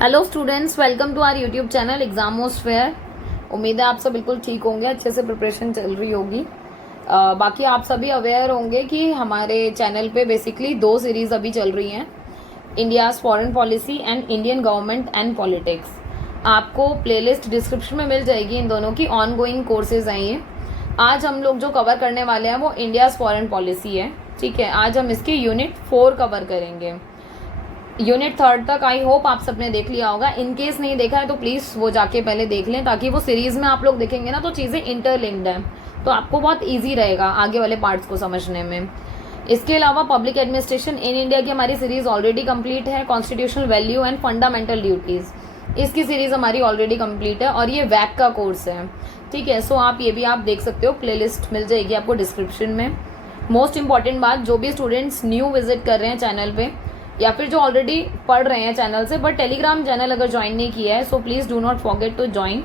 Hello students, welcome to our YouTube channel Examosphere. उम्मीद है आप सब बिल्कुल ठीक होंगे, अच्छे से प्रिपरेशन चल रही होगी। बाकी आप सभी अवेयर होंगे कि हमारे चैनल पे बेसिकली दो सीरीज अभी चल रही हैं, India's foreign policy and Indian government and politics. आपको प्लेलिस्ट डिस्क्रिप्शन में मिल जाएगी, इन दोनों की ऑन गोइंग कोर्सेज हैं ये। आज हम लोग जो कवर करने वाले हैं वो इंडियाज फॉरेन पॉलिसी है। ठीक है, आज हम इसकी यूनिट 4 कवर करेंगे। यूनिट 3 तक आई होप आप सबने देख लिया होगा। इन केस नहीं देखा है तो प्लीज वो जाके पहले देख लें, ताकि वो सीरीज में आप लोग देखेंगे ना तो चीजें इंटरलिंक्ड हैं, तो आपको बहुत इजी रहेगा आगे वाले पार्ट्स को समझने में। इसके अलावा पब्लिक एडमिनिस्ट्रेशन इन इंडिया की हमारी सीरीज ऑलरेडी कंप्लीट है। Constitutional value and fundamental duties, इसकी सीरीज हमारी ऑलरेडी कंप्लीट है और ये वैक का कोर्स है। ठीक है, सो आप ये भी आप देख सकते हो, प्लेलिस्ट मिल जाएगी आपको डिस्क्रिप्शन में। मोस्ट इंपॉर्टेंट बात, जो भी स्टूडेंट्स न्यू विजिट कर रहे हैं चैनल पे या फिर जो ऑलरेडी पढ़ रहे हैं चैनल से बट टेलीग्राम चैनल अगर ज्वाइन नहीं किया है, so please do not forget to join.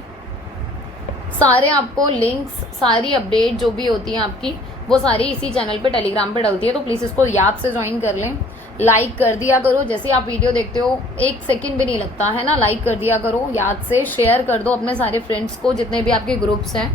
सारे आपको लिंक्स, सारी अपडेट जो भी होती है आपकी, वो सारी इसी चैनल पे टेलीग्राम पे डलती है, तो प्लीज इसको याद से ज्वाइन कर लें। लाइक कर दिया करो, जैसे आप वीडियो देखते हो 1 सेकंड भी नहीं लगता है ना, लाइक कर दिया करो याद से। शेयर कर दो अपने सारे फ्रेंड्स को, जितने भी आपके ग्रुप्स हैं,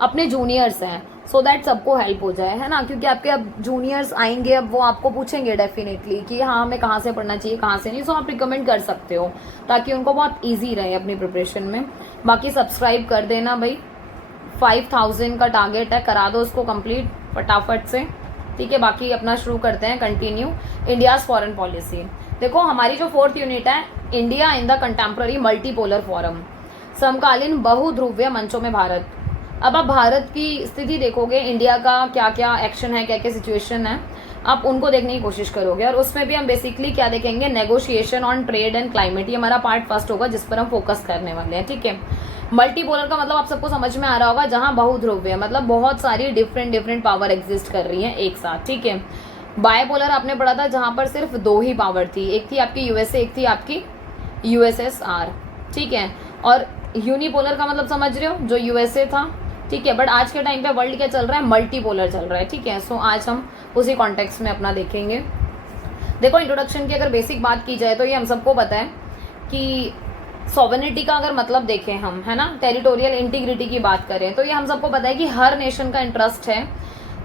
अपने जूनियर्स हैं, सो दैट सबको हेल्प हो जाए, है ना। क्योंकि आपके अब जूनियर्स आएंगे, अब वो आपको पूछेंगे डेफिनेटली कि हाँ हमें कहाँ से पढ़ना चाहिए कहाँ से नहीं, सो आप रिकमेंड कर सकते हो ताकि उनको बहुत ईजी रहे अपनी प्रिपरेशन में। बाकी सब्सक्राइब कर देना भाई, 5000 का टारगेट है, करा दो उसको कंप्लीट फटाफट से। ठीक है, बाकी अपना शुरू करते हैं, कंटिन्यू इंडियाज फॉरेन पॉलिसी। देखो हमारी जो 4th यूनिट है, India in the contemporary multipolar forum, समकालीन बहुध्रुवीय मंचों में भारत। अब आप भारत की स्थिति देखोगे, इंडिया का क्या क्या एक्शन है, क्या क्या सिचुएशन है, आप उनको देखने की कोशिश करोगे। और उसमें भी हम बेसिकली क्या देखेंगे, negotiation on trade and climate, ये हमारा पार्ट फर्स्ट होगा जिस पर हम फोकस करने वाले हैं। ठीक है, मल्टीपोलर का मतलब आप सबको समझ में आ रहा होगा, जहां बहुध्रुवीय मतलब बहुत सारी डिफरेंट पावर एग्जिस्ट कर रही है एक साथ। ठीक है, बायपोलर आपने पढ़ा था जहां पर सिर्फ 2 ही पावर थी, एक थी आपकी यूएसए, एक थी आपकी यूएसएसआर। ठीक है, और यूनिपोलर का मतलब समझ रहे हो, जो यूएसए था। ठीक है, बट आज के टाइम पे वर्ल्ड क्या चल रहा है, मल्टीपोलर चल रहा है। ठीक है, सो आज हम उसी कॉन्टेक्स्ट में अपना देखेंगे। देखो इंट्रोडक्शन की अगर बेसिक बात की जाए तो ये हम सबको पता है कि सॉवरेनिटी का अगर मतलब देखें हम, है ना, टेरिटोरियल इंटीग्रिटी की बात करें तो ये हम सबको पता है कि हर नेशन का इंटरेस्ट है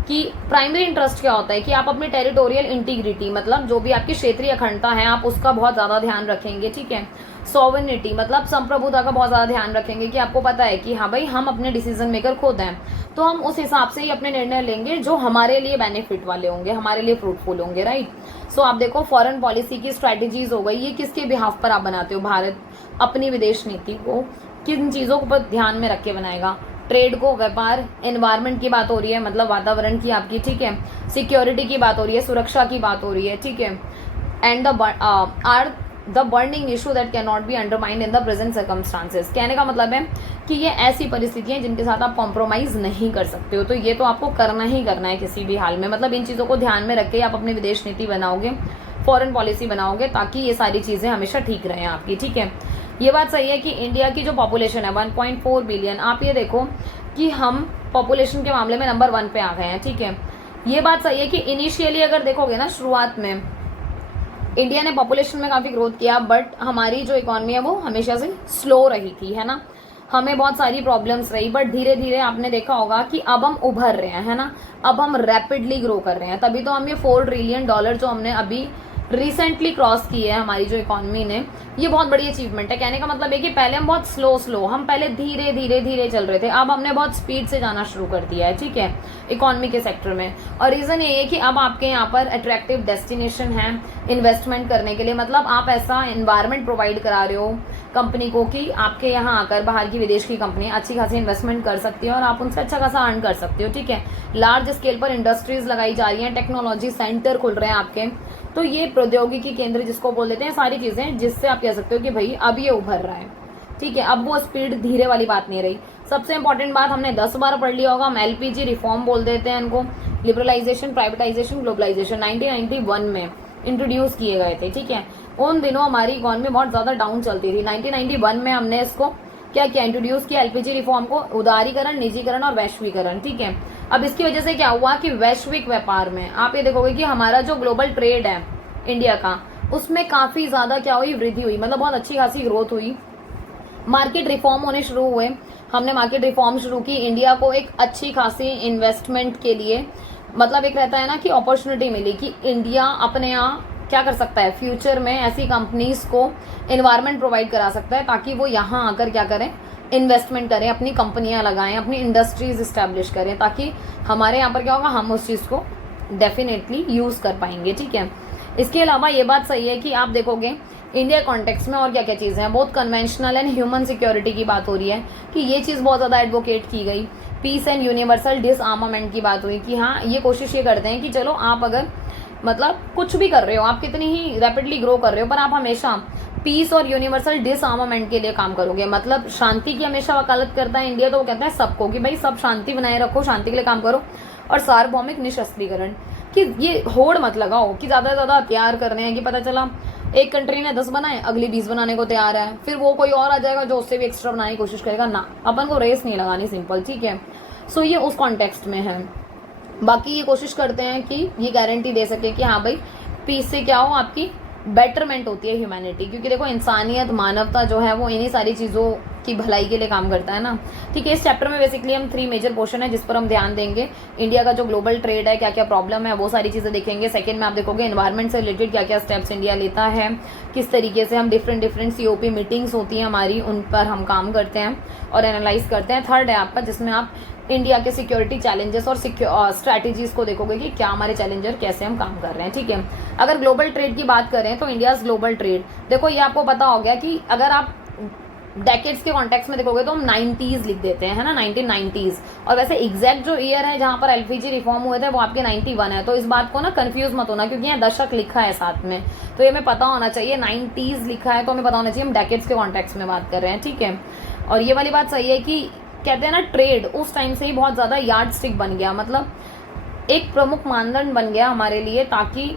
कि प्राइमरी इंटरेस्ट क्या होता है कि आप अपनी टेरिटोरियल इंटीग्रिटी मतलब जो भी आपकी क्षेत्रीय अखंडता है आप उसका बहुत ज्यादा ध्यान रखेंगे। ठीक है, सॉवरेनिटी मतलब संप्रभुता का बहुत ज्यादा ध्यान रखेंगे कि आपको पता है कि हाँ भाई हम अपने डिसीजन मेकर खुद हैं, तो हम उस हिसाब से ही अपने निर्णय लेंगे जो हमारे लिए बेनिफिट वाले होंगे, हमारे लिए फ्रूटफुल होंगे। राइट, सो आप देखो फॉरेन पॉलिसी की स्ट्रेटेजीज हो गई, ये किसके बिहाफ पर आप बनाते हो, भारत अपनी विदेश नीति को किन चीजों को ध्यान में रख के बनाएगा, ट्रेड को, व्यापार, एनवायरमेंट की बात हो रही है मतलब वातावरण की आपकी। ठीक है, सिक्योरिटी की बात हो रही है, सुरक्षा की बात हो रही है। ठीक है, and the burning issue that can not be undermined in the present circumstances. कहने का मतलब है कि ये ऐसी परिस्थितियां जिनके साथ आप कॉम्प्रोमाइज नहीं कर सकते हो, तो ये तो आपको करना ही करना है किसी भी हाल में। मतलब इन चीजों को ध्यान में रख के आप अपनी विदेश नीति बनाओगे, फॉरेन पॉलिसी बनाओगे, ताकि ये सारी चीजें हमेशा ठीक रहें आपकी। ठीक है, ये बात सही है कि इंडिया की जो पॉपुलेशन है 1.4 बिलियन, आप ये देखो कि हम पॉपुलेशन के मामले में नंबर 1 पे आ गए हैं। ठीक है, ये बात सही है कि इनिशियली अगर देखोगे ना, शुरुआत में इंडिया ने पॉपुलेशन में काफी ग्रोथ किया, बट हमारी जो इकोनॉमी है वो हमेशा से स्लो रही थी, है ना, हमें बहुत सारी प्रॉब्लम्स रही। बट धीरे धीरे आपने देखा होगा कि अब हम उभर रहे हैं, है ना, अब हम रैपिडली ग्रो कर रहे हैं, तभी तो हम ये $4 ट्रिलियन जो हमने अभी रिसेंटली क्रॉस की है हमारी जो इकोनॉमी ने, ये बहुत बड़ी अचीवमेंट है। कहने का मतलब है कि पहले हम बहुत स्लो हम पहले धीरे चल रहे थे, अब हमने बहुत स्पीड से जाना शुरू कर दिया है। ठीक है, इकोनॉमी के सेक्टर में। और रीजन ये है कि अब आपके यहाँ पर अट्रैक्टिव डेस्टिनेशन है इन्वेस्टमेंट करने के लिए, मतलब आप ऐसा एनवायरमेंट प्रोवाइड करा रहे हो कंपनी को कि आपके यहाँ आकर बाहर की विदेश की कंपनी अच्छी खासी इन्वेस्टमेंट कर सकती है और आप उनसे अच्छा खासा अर्न कर सकते हो। ठीक है, लार्ज स्केल पर इंडस्ट्रीज लगाई जा रही हैं, टेक्नोलॉजी सेंटर खुल रहे हैं आपके, तो ये प्रौद्योगिकी केंद्र जिसको बोल देते हैं, सारी चीजें जिससे आप कह सकते हो कि भाई अब ये उभर रहा है। ठीक है, अब वो स्पीड धीरे वाली बात नहीं रही। सबसे इंपॉर्टेंट बात हमने 10 बार पढ़ लिया होगा, हम एलपीजी रिफॉर्म बोल देते हैं इनको, लिबरलाइजेशन, प्राइवेटाइजेशन, ग्लोबलाइजेशन 1991 में इंट्रोड्यूस किए गए थे। ठीक है, उन दिनों हमारी इकोनॉमी बहुत ज्यादा डाउन चलती थी। 1991 में हमने इसको क्या किया, इंट्रोड्यूस किया एलपीजी रिफॉर्म को, उदारीकरण, निजीकरण और वैश्वीकरण। ठीक है, अब इसकी वजह से क्या हुआ कि वैश्विक व्यापार में आप ये देखोगे कि हमारा जो ग्लोबल ट्रेड है इंडिया का, उसमें काफी ज्यादा क्या हुई, वृद्धि हुई, मतलब बहुत अच्छी खासी ग्रोथ हुई। मार्केट रिफॉर्म होने शुरू हुए, हमने मार्केट रिफॉर्म शुरू की, इंडिया को एक अच्छी खासी इन्वेस्टमेंट के लिए मतलब एक रहता है ना कि अपॉर्चुनिटी मिली कि इंडिया अपने यहाँ क्या कर सकता है, फ्यूचर में ऐसी कंपनीज को एनवायरनमेंट प्रोवाइड करा सकता है ताकि वो यहाँ आकर क्या करें, इन्वेस्टमेंट करें, अपनी कंपनियां लगाएं, अपनी इंडस्ट्रीज इस्टेब्लिश करें, ताकि हमारे यहाँ पर क्या होगा, हम उस चीज़ को डेफिनेटली यूज़ कर पाएंगे। ठीक है, इसके अलावा ये बात सही है कि आप देखोगे इंडिया कॉन्टेक्स्ट में और क्या क्या चीज़ें हैं, बहुत कन्वेंशनल एंड ह्यूमन सिक्योरिटी की बात हो रही है कि ये चीज़ बहुत ज़्यादा एडवोकेट की गई। पीस एंड यूनिवर्सल डिसआर्मामेंट की बात हुई कि हाँ, ये कोशिश ये करते हैं कि चलो आप अगर मतलब कुछ भी कर रहे हो, आप कितनी ही रैपिडली ग्रो कर रहे हो, पर आप हमेशा पीस और यूनिवर्सल डिसआर्मामेंट के लिए काम करोगे। मतलब शांति की हमेशा वकालत करता है इंडिया, तो वो कहता है सबको कि भाई सब शांति बनाए रखो, शांति के लिए काम करो, और सार्वभौमिक निशस्त्रीकरण कि ये होड़ मत लगाओ कि ज्यादा से ज्यादा हथियार कर रहे हैं कि पता चला एक कंट्री ने 10 बनाए, अगली 20 बनाने को तैयार है, फिर वो कोई और आ जाएगा जो उससे भी एक्स्ट्रा बनाने की कोशिश करेगा। ना, अपन को रेस नहीं लगानी, सिंपल। ठीक है, सो ये उस कॉन्टेक्स्ट में है। बाकी ये कोशिश करते हैं कि ये गारंटी दे सके कि हाँ भाई पीस से क्या हो, आपकी बेटरमेंट होती है ह्यूमैनिटी, क्योंकि देखो इंसानियत, मानवता जो है वो इन्हीं सारी चीज़ों की भलाई के लिए काम करता है ना। ठीक है, इस चैप्टर में बेसिकली हम 3 मेजर पोर्शन है जिस पर हम ध्यान देंगे। इंडिया का जो ग्लोबल ट्रेड है, क्या क्या प्रॉब्लम है, वो सारी चीज़ें देखेंगे। सेकंड में आप देखोगे एनवायरमेंट से रिलेटेड क्या क्या स्टेप्स इंडिया लेता है, किस तरीके से हम डिफरेंट COP मीटिंग्स होती हैं हमारी, उन पर हम काम करते हैं और एनालाइज करते हैं। थर्ड है आपका जिसमें आप इंडिया के सिक्योरिटी चैलेंजेस और स्ट्रैटेजीज को देखोगे कि क्या हमारे चैलेंजर, कैसे हम काम कर रहे हैं। ठीक है, अगर ग्लोबल ट्रेड की बात करें तो इंडिया ग्लोबल ट्रेड, देखो ये आपको पता हो गया कि अगर आप डेकेड्स के कॉन्टेक्स्ट में देखोगे तो हम 90s लिख देते हैं, है ना, 1990s, और वैसे एग्जैक्ट जो ईयर है जहां पर LPG रिफॉर्म हुए थे वो आपके 91 है। तो इस बात को ना कंफ्यूज मत होना, क्योंकि यहाँ दशक लिखा है साथ में, तो ये हमें पता होना चाहिए। 90s लिखा है तो हमें पता होना चाहिए हम डेकेड्स के कॉन्टेक्स्ट में बात कर रहे हैं। ठीक है, और ये वाली बात सही है कि कहते हैं ना ट्रेड उस टाइम से ही बहुत ज्यादा यार्ड स्टिक बन गया, मतलब एक प्रमुख मानदंड बन गया हमारे लिए, ताकि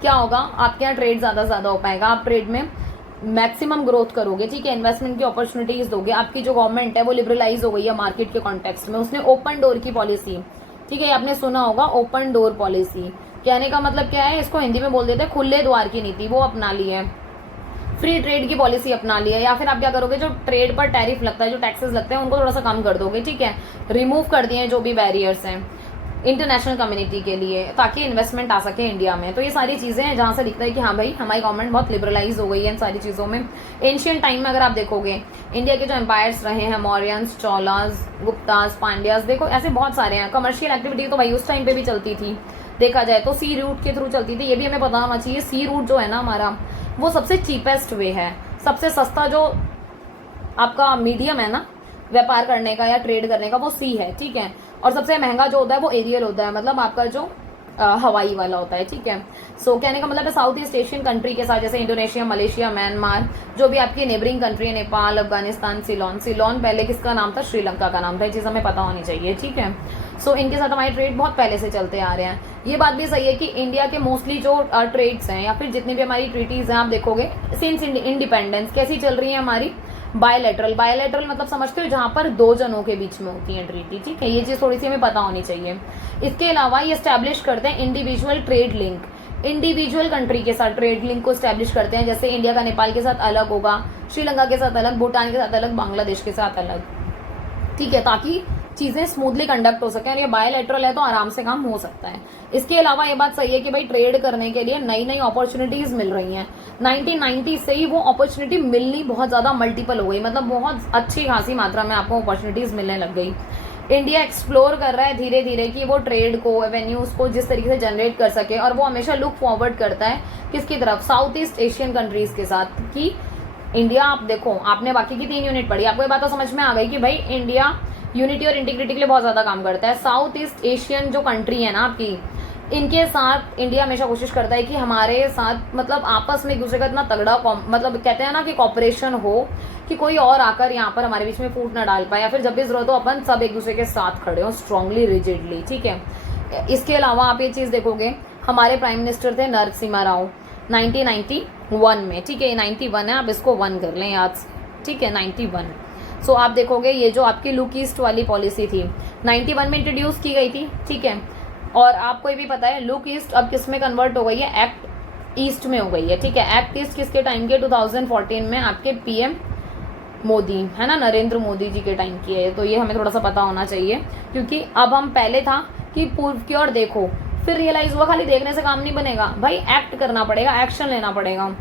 क्या होगा, आपके यहाँ ट्रेड ज्यादा से ज्यादा हो पाएगा, आप ट्रेड में मैक्सिमम ग्रोथ करोगे। ठीक है, इन्वेस्टमेंट की अपॉर्चुनिटीज दोगे। आपकी जो गवर्नमेंट है वो लिबरलाइज हो गई है मार्केट के कॉन्टेक्स्ट में, उसने ओपन डोर की पॉलिसी, ठीक है, आपने सुना होगा ओपन डोर पॉलिसी, कहने का मतलब क्या है, इसको हिंदी में बोल देते हैं खुले द्वार की नीति, वो अपना ली है। फ्री ट्रेड की पॉलिसी अपना ली है, या फिर आप क्या करोगे, जो ट्रेड पर टैरिफ लगता है, जो टैक्सेस लगते हैं, उनको थोड़ा सा कम कर दोगे। ठीक है, रिमूव कर दिए जो भी बैरियर्स हैं इंटरनेशनल कम्युनिटी के लिए, ताकि इन्वेस्टमेंट आ सके इंडिया में। तो ये सारी चीजें हैं जहां से दिखता है कि हाँ भाई हमारी गवर्नमेंट बहुत लिबरलाइज हो गई है इन सारी चीजों में। एंशियंट टाइम में अगर आप देखोगे इंडिया के जो एम्पायर्स रहे हैं, मौर्यंस, चोलास, गुप्तास, पांड्यास, देखो ऐसे बहुत सारे हैं। कमर्शियल एक्टिविटी तो भाई उस टाइम पे भी चलती थी, देखा जाए तो सी रूट के थ्रू चलती थी। ये भी हमें पता होना चाहिए, सी रूट जो है ना हमारा, वो सबसे चीपेस्ट वे है, सबसे सस्ता जो आपका मीडियम है ना व्यापार करने का या ट्रेड करने का, वो सी है। ठीक है, और सबसे महंगा जो होता है वो एरियल होता है, मतलब आपका जो हवाई वाला होता है। ठीक है, सो कहने का मतलब है साउथ ईस्ट एशियन कंट्री के साथ, जैसे इंडोनेशिया, मलेशिया, म्यांमार, जो भी आपकी नेबरिंग कंट्री है, नेपाल, अफगानिस्तान, सिलोन पहले किसका नाम था, श्रीलंका का नाम था, ये चीज हमें पता होनी चाहिए। ठीक है, सो इनके साथ हमारे ट्रेड बहुत पहले से चलते आ रहे हैं। ये बात भी सही है कि इंडिया के मोस्टली जो ट्रेड्स हैं या फिर जितनी भी हमारी ट्रीटीज हैं, आप देखोगे सिंस इंडिपेंडेंस कैसी चल रही है हमारी, बायलैटरल मतलब समझते हो, जहां पर दो जनों के बीच में होती है ट्रीटी। ठीक है, ये चीज थोड़ी सी हमें पता होनी चाहिए। इसके अलावा ये स्टैब्लिश करते हैं individual trade link, individual country के साथ ट्रेड लिंक को स्टैब्लिश करते हैं। जैसे इंडिया का नेपाल के साथ अलग होगा, श्रीलंका के साथ अलग, भूटान के साथ अलग, बांग्लादेश के साथ अलग। ठीक है, ताकि चीजें स्मूथली कंडक्ट हो सके, और ये बायलैटरल है तो आराम से काम हो सकता है। इसके अलावा ये बात सही है कि भाई ट्रेड करने के लिए नई नई अपॉर्चुनिटीज मिल रही हैं। 1990 से ही वो अपॉर्चुनिटी मिलनी बहुत ज्यादा मल्टीपल हो गई, मतलब बहुत अच्छी खासी मात्रा में आपको अपॉर्चुनिटीज मिलने लग गई। इंडिया एक्सप्लोर कर रहा है धीरे धीरे कि वो ट्रेड को, एवेन्यूज को जिस तरीके से जनरेट कर सके, और वो हमेशा लुक फॉरवर्ड करता है किसकी तरफ, साउथ ईस्ट एशियन कंट्रीज के साथ। कि इंडिया, आप देखो आपने बाकी की 3 यूनिट पढ़ी, आपको ये बात तो समझ में आ गई कि भाई इंडिया यूनिटी और इंटीग्रिटी के लिए बहुत ज्यादा काम करता है। साउथ ईस्ट एशियन जो कंट्री है ना आपकी, इनके साथ इंडिया हमेशा कोशिश करता है कि हमारे साथ मतलब आपस में एक दूसरे का इतना तगड़ा मतलब कहते हैं ना कि कॉपरेशन हो कि कोई और आकर यहाँ पर हमारे बीच में फूट ना डाल पाए, या फिर जब भी जरूरत हो अपन सब एक दूसरे के साथ खड़े हो स्ट्रांगली, रिजिडली। ठीक है, इसके अलावा आप ये चीज देखोगे, हमारे प्राइम मिनिस्टर थे नरसिम्हा राव 1991 में। ठीक है, 91 है, आप इसको 1 कर लें याद से। ठीक है, 91। सो आप देखोगे ये जो आपकी लुक ईस्ट वाली पॉलिसी थी 91 में इंट्रोड्यूस की गई थी। ठीक है, और आपको ये भी पता है लुक ईस्ट अब किस में कन्वर्ट हो गई है, एक्ट ईस्ट में हो गई है, ठीक है। एक्ट ईस्ट किसके टाइम की? 2014 में आपके पीएम मोदी, है ना, नरेंद्र मोदी जी के टाइम की है। तो ये हमें थोड़ा सा पता होना चाहिए, क्योंकि अब हम पहले था कि पूर्व की ओर देखो, फिर रियलाइज हुआ खाली देखने से काम नहीं बनेगा भाई, एक्ट करना पड़ेगा, एक्शन लेना पड़ेगा,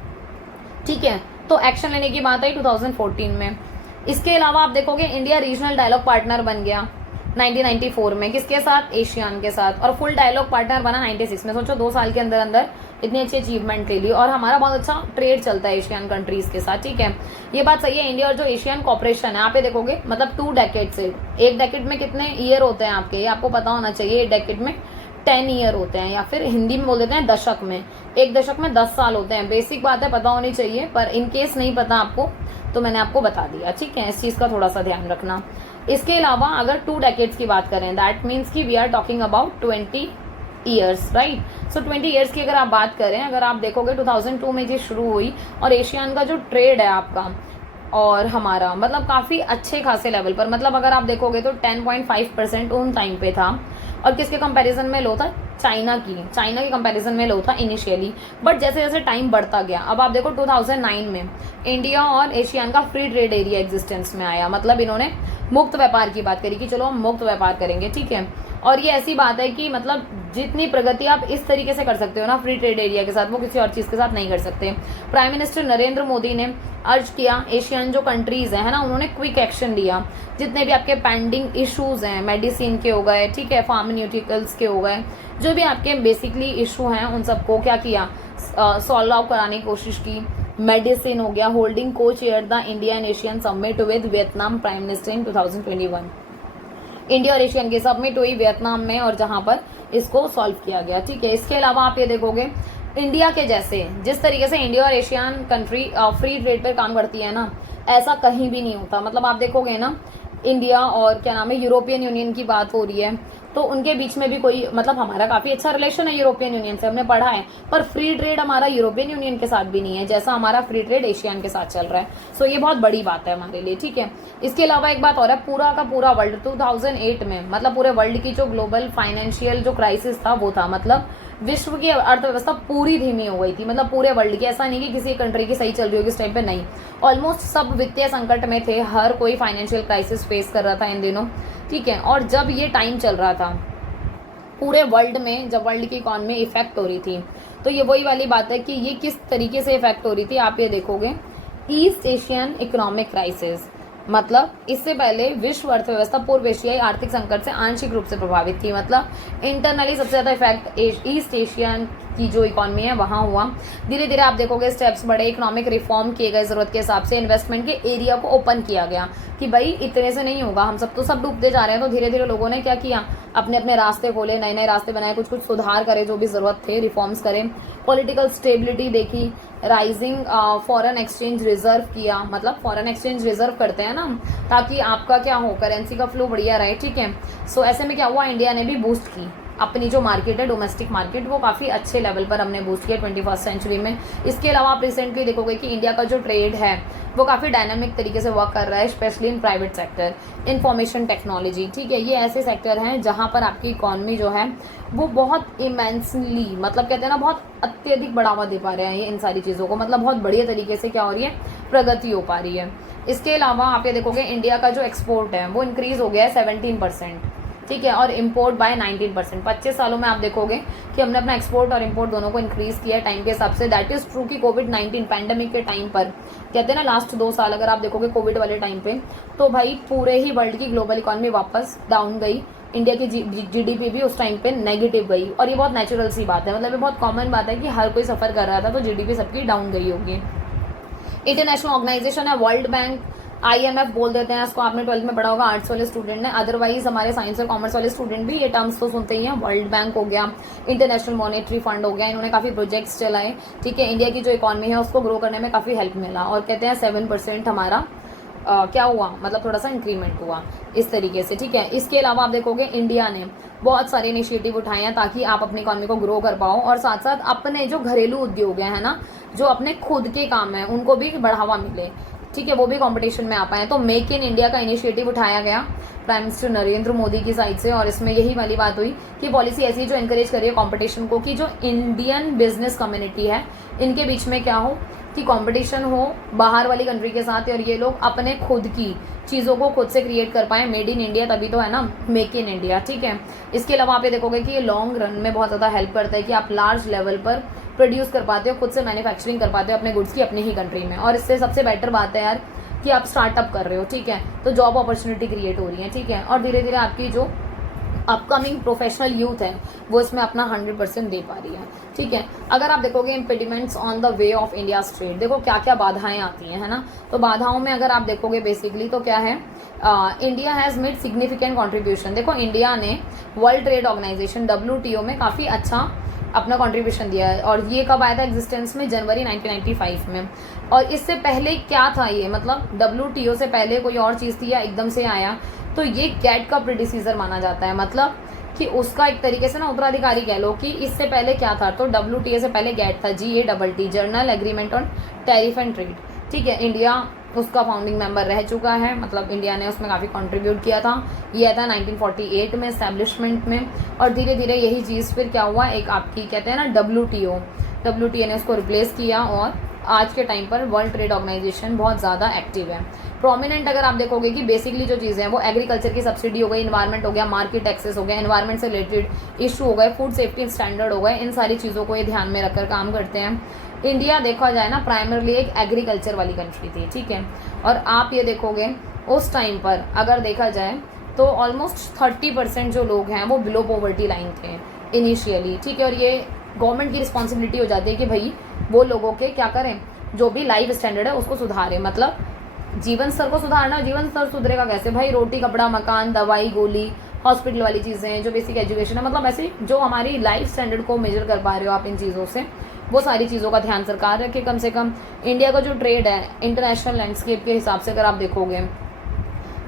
ठीक है। तो एक्शन लेने की बात आई 2014 में। इसके अलावा आप देखोगे इंडिया रीजनल डायलॉग पार्टनर बन गया 1994 में, किसके साथ? एशियान के साथ। और फुल डायलॉग पार्टनर बना 96 में। सोचो 2 साल के अंदर अंदर इतनी अच्छी अचीवमेंट ले ली। और हमारा बहुत अच्छा ट्रेड चलता है एशियन कंट्रीज के साथ, ठीक है, ये बात सही है। इंडिया और जो एशियन कॉपरेशन है, आप ये देखोगे मतलब 2 डेकेड से, एक डेकेड में कितने ईयर होते हैं आपके, ये आपको पता होना चाहिए। एक डेकेड में 10 ईयर होते हैं, या फिर हिंदी में बोल देते हैं दशक में, एक दशक में 10 साल होते हैं। बेसिक बात है, पता होनी चाहिए, पर इन केस नहीं पता आपको तो मैंने आपको बता दिया, ठीक है। इस चीज का थोड़ा सा ध्यान रखना। इसके अलावा अगर 2 डेकेड्स की बात करें, दैट मीन्स कि we are talking about 20 years, right. So 20 years की अगर आप बात करें, अगर आप देखोगे 2002 में ये शुरू हुई, और एशियन का जो ट्रेड है आपका और हमारा, मतलब काफी अच्छे खासे लेवल पर, मतलब अगर आप देखोगे तो 10.5% उन टाइम पे था। और किसके कंपैरिजन में लो था? चाइना के कंपैरिजन में लो था इनिशियली। बट जैसे जैसे टाइम बढ़ता गया, अब आप देखो 2009 में इंडिया और एशियन का फ्री ट्रेड एरिया एग्जिस्टेंस में आया, मतलब इन्होंने मुक्त व्यापार की बात करी कि चलो हम मुक्त व्यापार करेंगे, ठीक है। और ये ऐसी बात है कि मतलब जितनी प्रगति आप इस तरीके से कर सकते हो ना फ्री ट्रेड एरिया के साथ, वो किसी और चीज के साथ नहीं कर सकते। प्राइम मिनिस्टर नरेंद्र मोदी ने अर्ज किया एशियन जो कंट्रीज है ना, उन्होंने क्विक एक्शन लिया। जितने भी आपके पेंडिंग इश्यूज हैं, मेडिसिन के हो गए, ठीक है, फार्मास्यूटिकल्स के हो गए, जो भी आपके बेसिकली इशू हैं, उन सबको क्या किया? सॉल्व आउट कराने की कोशिश की। मेडिसिन हो गया, होल्डिंग को chair the India and Asian summit with Vietnam prime minister in 2021। India और एशियन की समिट हुई वियतनाम में, और जहां पर इसको सॉल्व किया गया, ठीक है। इसके अलावा आप ये देखोगे इंडिया के जैसे, जिस तरीके से इंडिया और एशियन कंट्री फ्री ट्रेड पर काम करती है ना, ऐसा कहीं भी नहीं होता। मतलब आप देखोगे ना, इंडिया और क्या नाम है, यूरोपियन यूनियन की बात हो रही है, तो उनके बीच में भी कोई, मतलब हमारा काफी अच्छा रिलेशन है यूरोपियन यूनियन से, हमने पढ़ा है, पर फ्री ट्रेड हमारा यूरोपियन यूनियन के साथ भी नहीं है जैसा हमारा फ्री ट्रेड एशियन के साथ चल रहा है। सो ये बहुत बड़ी बात है हमारे लिए, ठीक है। इसके अलावा एक बात और है, पूरा का पूरा वर्ल्ड 2008 में, मतलब पूरे वर्ल्ड की जो ग्लोबल फाइनेंशियल जो क्राइसिस था वो था, मतलब विश्व की अर्थव्यवस्था पूरी धीमी हो गई थी, मतलब पूरे वर्ल्ड की। ऐसा नहीं कि किसी कंट्री की सही चल रही होगी इस टाइम पे, नहीं, ऑलमोस्ट सब वित्तीय संकट में थे, हर कोई फाइनेंशियल क्राइसिस फेस कर रहा था इन दिनों, ठीक है। और जब ये टाइम चल रहा था पूरे वर्ल्ड में, जब वर्ल्ड की इकॉनमी इफेक्ट हो रही थी, तो ये वही वाली बात है कि ये किस तरीके से इफेक्ट हो रही थी। आप ये देखोगे ईस्ट एशियन इकोनॉमिक क्राइसिस, मतलब इससे पहले विश्व अर्थव्यवस्था पूर्व एशियाई आर्थिक संकट से आंशिक रूप से प्रभावित थी, मतलब इंटरनली सबसे ज्यादा इफेक्ट ईस्ट एशियन की जो इकोनॉमी है वहां हुआ। धीरे धीरे आप देखोगे स्टेप्स बढ़े, इकोनॉमिक रिफॉर्म किए गए, जरूरत के हिसाब से इन्वेस्टमेंट के एरिया को ओपन किया गया कि भाई इतने से नहीं होगा, हम सब तो सब डूबते जा रहे हैं। तो धीरे धीरे लोगों ने क्या किया, अपने अपने रास्ते खोले, नए नए रास्ते बनाए, कुछ कुछ सुधार करे, जो भी जरूरत थे रिफॉर्म्स करे, पॉलिटिकल स्टेबिलिटी देखी, राइजिंग फॉरेन एक्सचेंज रिजर्व किया, मतलब फॉरेन एक्सचेंज रिजर्व करते हैं ना, ताकि आपका क्या हो, करेंसी का फ्लो बढ़िया रहे, ठीक है। सो ऐसे में क्या हुआ, इंडिया ने भी बूस्ट की अपनी जो मार्केट है, डोमेस्टिक मार्केट, वो काफी अच्छे लेवल पर हमने बूस्ट किया 21st सेंचुरी में। इसके अलावा आप रिसेंटली देखोगे कि इंडिया का जो ट्रेड है वो काफी डायनामिक तरीके से वर्क कर रहा है, specially in private sector, information technology, ठीक है। ये ऐसे सेक्टर हैं जहां पर आपकी इकोनॉमी जो है वो बहुत इमेंसली, मतलब कहते हैं ना, बहुत अत्यधिक बढ़ावा दे पा रहे हैं ये इन सारी चीजों को, मतलब बहुत बढ़िया तरीके से क्या हो रही है, प्रगति हो पा रही है। इसके अलावा आप ये देखोगे इंडिया का जो एक्सपोर्ट है वो इंक्रीज हो गया है 17%, ठीक है, और इंपोर्ट बाय 19%। 25 सालों में आप देखोगे कि हमने अपना एक्सपोर्ट और इंपोर्ट दोनों को इंक्रीज किया है टाइम के हिसाब से। दैट इज ट्रू कि कोविड-19 पैंडेमिक के टाइम पर, कहते हैं ना, लास्ट 2 साल अगर आप देखोगे कोविड वाले टाइम पे, तो भाई पूरे ही वर्ल्ड की ग्लोबल इकोनॉमी वापस डाउन गई, इंडिया की जीडीपी भी उस टाइम पे नेगेटिव गई। और ये बहुत नेचुरल सी बात है, मतलब ये बहुत कॉमन बात है कि हर कोई सफर कर रहा था, तो जीडीपी सबकी डाउन गई होगी। इंटरनेशनल ऑर्गेनाइजेशन है वर्ल्ड बैंक, IMF बोल देते हैं इसको, आपने 12th में पढ़ा होगा आर्ट्स वाले स्टूडेंट ने, अदरवाइज हमारे साइंस और कॉमर्स वाले स्टूडेंट भी ये टर्म्स तो सुनते ही हैं। वर्ल्ड बैंक हो गया, इंटरनेशनल मॉनेटरी फंड हो गया, इन्होंने काफी प्रोजेक्ट्स चलाए, ठीक है। इंडिया की जो इकोनॉमी है उसको ग्रो करने में काफी हेल्प मिला, और कहते हैं 7% हमारा क्या हुआ, मतलब थोड़ा सा इंक्रीमेंट हुआ इस तरीके से, ठीक है। इसके अलावा आप देखोगे इंडिया ने बहुत सारे इनिशिएटिव उठाए हैं ताकि आप अपनी इकोनॉमी को ग्रो कर पाओ, और साथ साथ अपने जो घरेलू उद्योग है ना, जो अपने खुद के काम है, उनको भी बढ़ावा मिले। ठीक है, वो भी कंपटीशन में आ पाए। तो मेक इन इंडिया का इनिशिएटिव उठाया गया प्राइम मिनिस्टर नरेंद्र मोदी की साइड से, और इसमें यही वाली बात हुई कि पॉलिसी ऐसी जो एनकरेज कर रही है कंपटीशन को, कि जो इंडियन बिजनेस कम्युनिटी है इनके बीच में क्या हो कि कंपटीशन हो बाहर वाली कंट्री के साथ, और ये लोग अपने खुद की चीज़ों को खुद से क्रिएट कर पाए। मेड इन इंडिया तभी तो है ना मेक इन इंडिया, ठीक है। इसके अलावा आप ये देखोगे कि ये लॉन्ग रन में बहुत ज़्यादा हेल्प करता है कि आप लार्ज लेवल पर प्रोड्यूस कर पाते हो, खुद से मैन्युफैक्चरिंग कर पाते हो अपने गुड्स की अपनी ही कंट्री में। और इससे सबसे बेटर बात है यार कि आप स्टार्टअप कर रहे हो, ठीक है, तो जॉब अपॉर्चुनिटी क्रिएट हो रही है, ठीक है, और धीरे धीरे आपकी जो अपकमिंग प्रोफेशनल यूथ है वो इसमें अपना 100% दे पा रही है, ठीक है। अगर आप देखोगे impediments on the way of India trade, देखो क्या क्या बाधाएं आती हैं, है ना। तो बाधाओं में अगर आप देखोगे बेसिकली तो क्या है, India has made significant contribution. देखो इंडिया ने वर्ल्ड ट्रेड ऑर्गेनाइजेशन WTO में काफ़ी अच्छा अपना कंट्रीब्यूशन दिया है, और ये कब आया था एग्जिस्टेंस में, जनवरी 1995 में। और इससे पहले क्या था ये, मतलब WTO से पहले कोई और चीज़ थी या एकदम से आया, तो ये गैट का प्रेडिसीजर माना जाता है, मतलब कि उसका एक तरीके से ना उत्तराधिकारी कह लो कि इससे पहले क्या था। तो WTO से पहले गैट था, GATT, journal agreement on tariff and trade, ठीक है। इंडिया उसका फाउंडिंग मेंबर रह चुका है, मतलब इंडिया ने उसमें काफ़ी कंट्रीब्यूट किया था। ये था 1948 में एस्टैब्लिशमेंट में, और धीरे धीरे यही चीज़ फिर क्या हुआ, एक आपकी कहते हैं ना WTO ने उसको रिप्लेस किया, और आज के टाइम पर वर्ल्ड ट्रेड ऑर्गेनाइजेशन बहुत ज़्यादा एक्टिव है। प्रोमिनेंट अगर आप देखोगे कि बेसिकली जो चीज़ें हैं वो एग्रीकल्चर की सब्सिडी हो गई, इन्वायरमेंट हो गया, मार्केट एक्सेस हो गया, इन्वायरमेंट से रिलेटेड इशू हो गए, फूड सेफ्टी स्टैंडर्ड हो गए, इन सारी चीज़ों को ये ध्यान में रखकर काम करते हैं। इंडिया देखा जाए ना प्राइमरली एक एग्रीकल्चर वाली कंट्री थी, ठीक है। और आप ये देखोगे उस टाइम पर अगर देखा जाए तो ऑलमोस्ट 30% जो लोग हैं वो बिलो पॉवर्टी लाइन थे इनिशियली, ठीक है। और ये गवर्नमेंट की रिस्पॉन्सिबिलिटी हो जाती है कि भाई वो लोगों के क्या करें, जो भी लाइफ स्टैंडर्ड है उसको सुधारें, मतलब जीवन स्तर को सुधारना। जीवन स्तर सुधरेगा कैसे भाई, रोटी कपड़ा मकान दवाई गोली हॉस्पिटल वाली चीज़ें, जो बेसिक एजुकेशन है, मतलब ऐसी जो हमारी लाइफ स्टैंडर्ड को मेजर कर पा रहे हो आप इन चीज़ों से, वो सारी चीज़ों का ध्यान सरकार रखे। कम से कम इंडिया का जो ट्रेड है इंटरनेशनल लैंडस्केप के हिसाब से अगर आप देखोगे,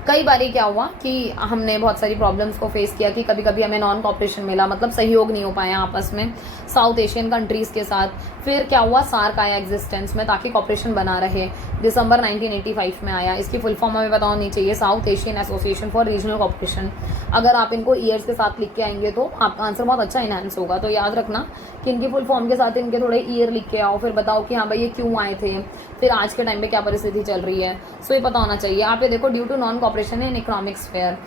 कई बारी क्या हुआ कि हमने बहुत सारी प्रॉब्लम्स को फेस किया कि कभी कभी हमें नॉन कॉपरेशन मिला, मतलब सहयोग नहीं हो पाया आपस में साउथ एशियन कंट्रीज़ के साथ। फिर क्या हुआ, सार्क आया एग्जिस्टेंस में ताकि कॉपरेशन बना रहे, दिसंबर 1985 में आया। इसकी फुल फॉर्म हमें पता होनी चाहिए, South Asian Association for Regional Cooperation. अगर आप इनको ईयर्स के साथ लिख के आएंगे तो आपका आंसर बहुत अच्छा इनहेंस होगा। तो याद रखना कि इनकी फुल फॉर्म के साथ इनके थोड़े ईयर लिख के आओ, फिर बताओ कि हाँ भाई ये क्यों आए थे, फिर आज के टाइम पे क्या परिस्थिति चल रही है, सो ये पता होना चाहिए। आप ये देखो, due to non cooperation in economic sphere,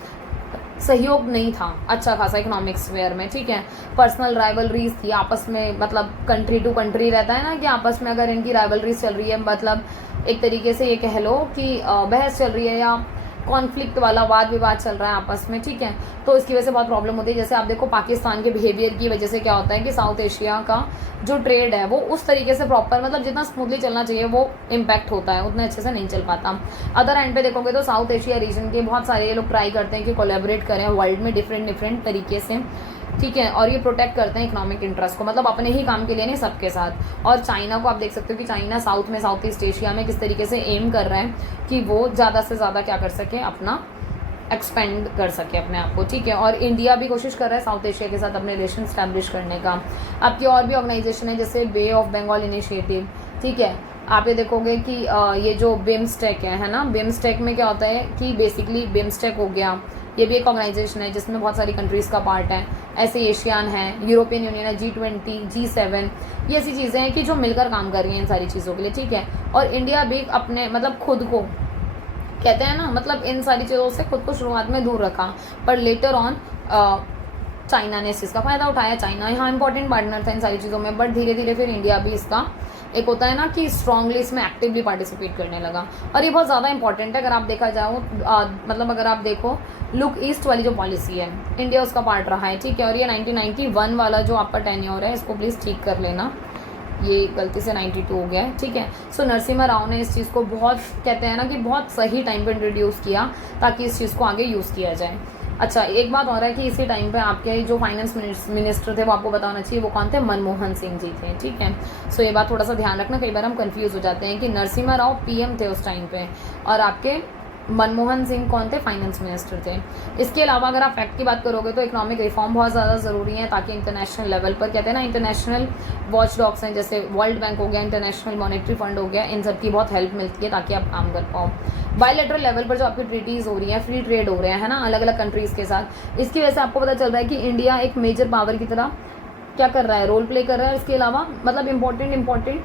सहयोग नहीं था अच्छा खासा इकोनॉमिक स्फेयर में, ठीक है। पर्सनल राइवलरीज थी आपस में, मतलब कंट्री टू कंट्री रहता है ना कि आपस में अगर इनकी राइवलरीज चल रही है, मतलब एक तरीके से ये कह लो कि बहस चल रही है या कॉन्फ्लिक्ट वाला वाद विवाद चल रहा है आपस में, ठीक है। तो इसकी वजह से बहुत प्रॉब्लम होती है। जैसे आप देखो पाकिस्तान के बिहेवियर की वजह से क्या होता है कि साउथ एशिया का जो ट्रेड है वो उस तरीके से प्रॉपर, मतलब जितना स्मूथली चलना चाहिए वो इम्पैक्ट होता है, उतना अच्छे से नहीं चल पाता। अदर एंड पे देखोगे तो साउथ एशिया रीजन के बहुत सारे लोग ट्राई करते हैं कि कोलैबोरेट करें वर्ल्ड में डिफरेंट तरीके से, ठीक है। और ये प्रोटेक्ट करते हैं इकोनॉमिक इंटरेस्ट को, मतलब अपने ही काम के लिए नहीं, सबके साथ। और चाइना को आप देख सकते हो कि चाइना साउथ में, साउथ ईस्ट एशिया में किस तरीके से एम कर रहा है कि वो ज़्यादा से ज़्यादा क्या कर सके, अपना एक्सपेंड कर सके अपने आप को, ठीक है। और इंडिया भी कोशिश कर रहा है साउथ एशिया के साथ अपने रिलेशन स्टैब्लिश करने का। आपकी और भी ऑर्गेनाइजेशन है जैसे बे ऑफ बंगाल इनिशिएटिव, ठीक है। आप ये देखोगे कि ये जो बिम्स्टेक है ना, बिम्स्टेक में क्या होता है कि बेसिकली बिम्स्टेक हो गया, ये भी एक ऑर्गेनाइजेशन है जिसमें बहुत सारी कंट्रीज़ का पार्ट है। ऐसे एशियान है, यूरोपियन यूनियन है, G20, G7, ये ऐसी चीज़ें हैं कि जो मिलकर काम कर रही हैं इन सारी चीज़ों के लिए, ठीक है। और इंडिया भी अपने मतलब खुद को कहते हैं ना, मतलब इन सारी चीज़ों से खुद को शुरुआत में दूर रखा, पर लेटर ऑन चाइना ने इस चीज़ का फ़ायदा उठाया। चाइना यहाँ इंपॉर्टेंट पार्टनर था इन सारी चीज़ों में, बट धीरे धीरे फिर इंडिया भी इसका एक होता है ना कि स्ट्रांगली इसमें एक्टिवली पार्टिसिपेट करने लगा। और ये बहुत ज़्यादा इंपॉर्टेंट है अगर आप देखा जाओ, मतलब अगर आप देखो लुक ईस्ट वाली जो पॉलिसी है इंडिया उसका पार्ट रहा है, ठीक है। और ये 1991 वाला जो आपका टेन्योर है इसको प्लीज़ ठीक कर लेना, ये गलती से 92 हो गया है, ठीक है। सो नरसिम्हा राव ने इस चीज़ को बहुत कहते हैं ना कि बहुत सही टाइम पे इंट्रोड्यूस किया ताकि इस चीज़ को आगे यूज़ किया जाए। अच्छा, एक बात और है कि इसी टाइम पे आपके जो फाइनेंस मिनिस्टर थे वो आपको बताना चाहिए वो कौन थे, मनमोहन सिंह जी थे, ठीक है। सो ये बात थोड़ा सा ध्यान रखना, कई बार हम कंफ्यूज हो जाते हैं कि नरसिम्हा राव PM थे उस टाइम पे और आपके मनमोहन सिंह कौन थे? फाइनेंस मिनिस्टर थे। इसके अलावा अगर आप फैक्ट की बात करोगे तो इकोनॉमिक रिफॉर्म बहुत ज़्यादा ज़रूरी है, ताकि इंटरनेशनल लेवल पर कहते हैं ना, इंटरनेशनल वॉच डॉग्स हैं जैसे वर्ल्ड बैंक हो गया, इंटरनेशनल मॉनेटरी फंड हो गया, इन सब की बहुत हेल्प मिलती है ताकि आप काम कर पाओ। बायलैटरल लेवल पर जो आपकी ट्रीटीज़ हो रही हैं, फ्री ट्रेड हो रहे हैं, है ना, अलग अलग कंट्रीज़ के साथ, इसकी वजह से आपको पता चल रहा है कि इंडिया एक मेजर पावर की तरह क्या कर रहा है, रोल प्ले कर रहा है। इसके अलावा मतलब इंपॉर्टेंट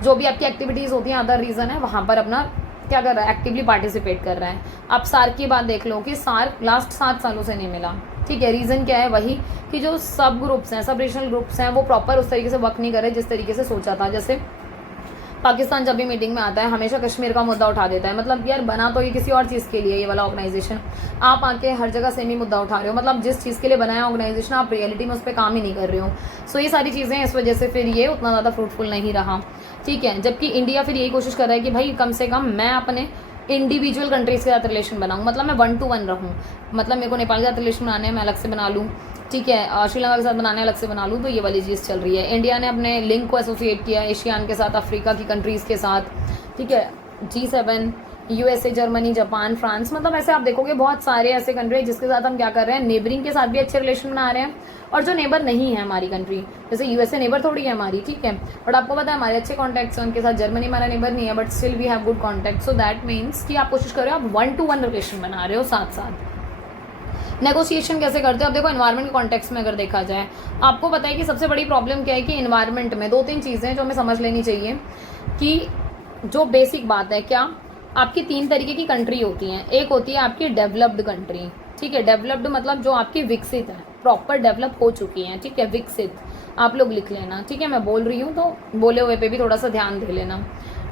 जो भी आपकी एक्टिविटीज़ होती हैं, अदर रीज़न है, वहाँ पर अपना क्या कर रहा है, एक्टिवली पार्टिसिपेट कर रहा है। आप सार्क की बात देख लो कि सार्क लास्ट 7 सालों से नहीं मिला, ठीक है। रीज़न क्या है? वही कि जो सब ग्रुप्स हैं, सब रीजनल ग्रुप्स हैं, वो प्रॉपर उस तरीके से वर्क नहीं कर रहे जिस तरीके से सोचा था। जैसे पाकिस्तान जब भी मीटिंग में आता है हमेशा कश्मीर का मुद्दा उठा देता है, मतलब यार बना तो ये किसी और चीज़ के लिए ये वाला ऑर्गेनाइजेशन, आप आके हर जगह सेम ही मुद्दा उठा रहे हो, मतलब जिस चीज़ के लिए बनाया ऑर्गेनाइजेशन आप रियलिटी में उस पर काम ही नहीं कर रहे हो। सो ये सारी चीज़ें इस वजह से फिर ये उतना ज़्यादा फ्रूटफुल नहीं रहा, ठीक है। जबकि इंडिया फिर यही कोशिश कर रहा है कि भाई कम से कम मैं अपने इंडिविजुअल कंट्रीज़ के साथ रिलेशन बनाऊँ, मतलब मैं 1 to 1 रहूँ, मतलब मेरे को नेपाल के साथ रिलेशन बनाने हैं मैं अलग से बना लूँ, ठीक है, श्रीलंका के साथ बनाने अलग से बना लूँ, तो ये वाली चीज़ चल रही है। इंडिया ने अपने लिंक को एसोसिएट किया एशियान के साथ, अफ्रीका की कंट्रीज़ के साथ, ठीक है, G7, USA, Germany, Japan, France, मतलब ऐसे आप देखोगे बहुत सारे ऐसे कंट्री जिसके साथ हम क्या कर रहे हैं, नेबरिंग के साथ भी अच्छे रिलेशन बना रहे हैं, और जो नेबर नहीं है हमारी कंट्री, जैसे USA नेबर थोड़ी है हमारी, ठीक है, बट आपको पता है हमारे अच्छे कॉन्टैक्ट्स हैं उनके साथ। जर्मनी हमारा नेबर नहीं है but still we have good contact, so that means कि आप कोशिश कर रहे हो, आप 1 to 1 रिलेशन बना रहे हो साथ साथ। नेगोशिएशन कैसे करते हो? अब देखो एनवायरनमेंट के कॉन्टेक्स्ट में अगर देखा जाए, आपको पता है कि सबसे बड़ी प्रॉब्लम क्या है कि एनवायरनमेंट में 2-3 चीज़ें जो हमें समझ लेनी चाहिए, कि जो बेसिक बात है, क्या आपकी 3 तरीके की कंट्री होती हैं। एक होती है आपकी डेवलप्ड कंट्री, ठीक है, डेवलप्ड मतलब जो आपकी विकसित है, प्रॉपर डेवलप हो चुकी हैं, ठीक है, विकसित, आप लोग लिख लेना, ठीक है, मैं बोल रही हूँ तो बोले हुए पे भी थोड़ा सा ध्यान दे लेना।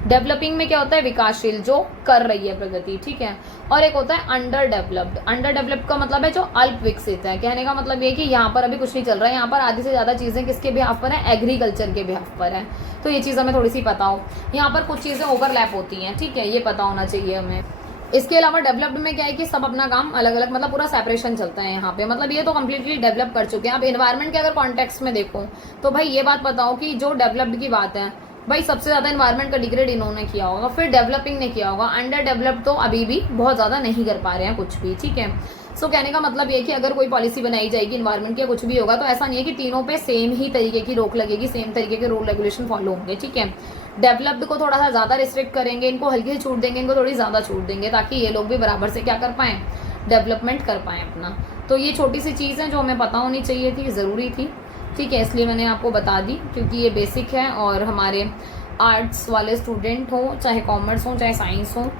डेवलपिंग में क्या होता है? विकासशील, जो कर रही है प्रगति, ठीक है। और एक होता है अंडर डेवलप्ड। अंडर डेवलप्ड का मतलब है जो अल्प विकसित है। कहने का मतलब ये कि यहाँ पर अभी कुछ नहीं चल रहा है, यहाँ पर आधी से ज़्यादा चीज़ें किसके बिहाफ पर है? एग्रीकल्चर के बिहाफ पर है। तो ये चीज़ हमें थोड़ी सी पता हो, यहाँ पर कुछ चीज़ें ओवरलैप होती हैं, ठीक है, ये पता होना चाहिए हमें। इसके अलावा डेवलप्ड में क्या है कि सब अपना काम अलग अलग, मतलब पूरा सेपरेशन चलता है यहाँ पे, मतलब ये तो कम्प्लीटली डेवलप कर चुके हैं। अब एनवायरनमेंट के अगर कॉन्टेक्स्ट में देखो तो भाई ये बात बताओ कि जो डेवलप्ड की बात है, भाई सबसे ज़्यादा एनवायरनमेंट का डिग्रेड इन्होंने किया होगा, फिर डेवलपिंग ने किया होगा, अंडर डेवलप्ड तो अभी भी बहुत ज़्यादा नहीं कर पा रहे हैं कुछ भी, ठीक है। सो कहने का मतलब ये कि अगर कोई पॉलिसी बनाई जाएगी इन्वायरमेंट या कुछ भी होगा, तो ऐसा नहीं है कि तीनों पे सेम ही तरीके की रोक लगेगी, सेम तरीके के रूल रेगुलेशन फॉलो होंगे, ठीक है। डेवलप्ड को थोड़ा सा ज़्यादा रिस्ट्रिक्ट करेंगे, इनको हल्की से छूट देंगे, इनको थोड़ी ज़्यादा छूट देंगे, ताकि ये लोग भी बराबर से क्या कर पाएँ, डेवलपमेंट कर पाएँ अपना। तो ये छोटी सी चीज़ है जो हमें पता होनी चाहिए थी, ज़रूरी थी, ठीक है, इसलिए मैंने आपको बता दी, क्योंकि ये बेसिक है और हमारे आर्ट्स वाले स्टूडेंट हो, चाहे कॉमर्स हो, चाहे साइंस हो,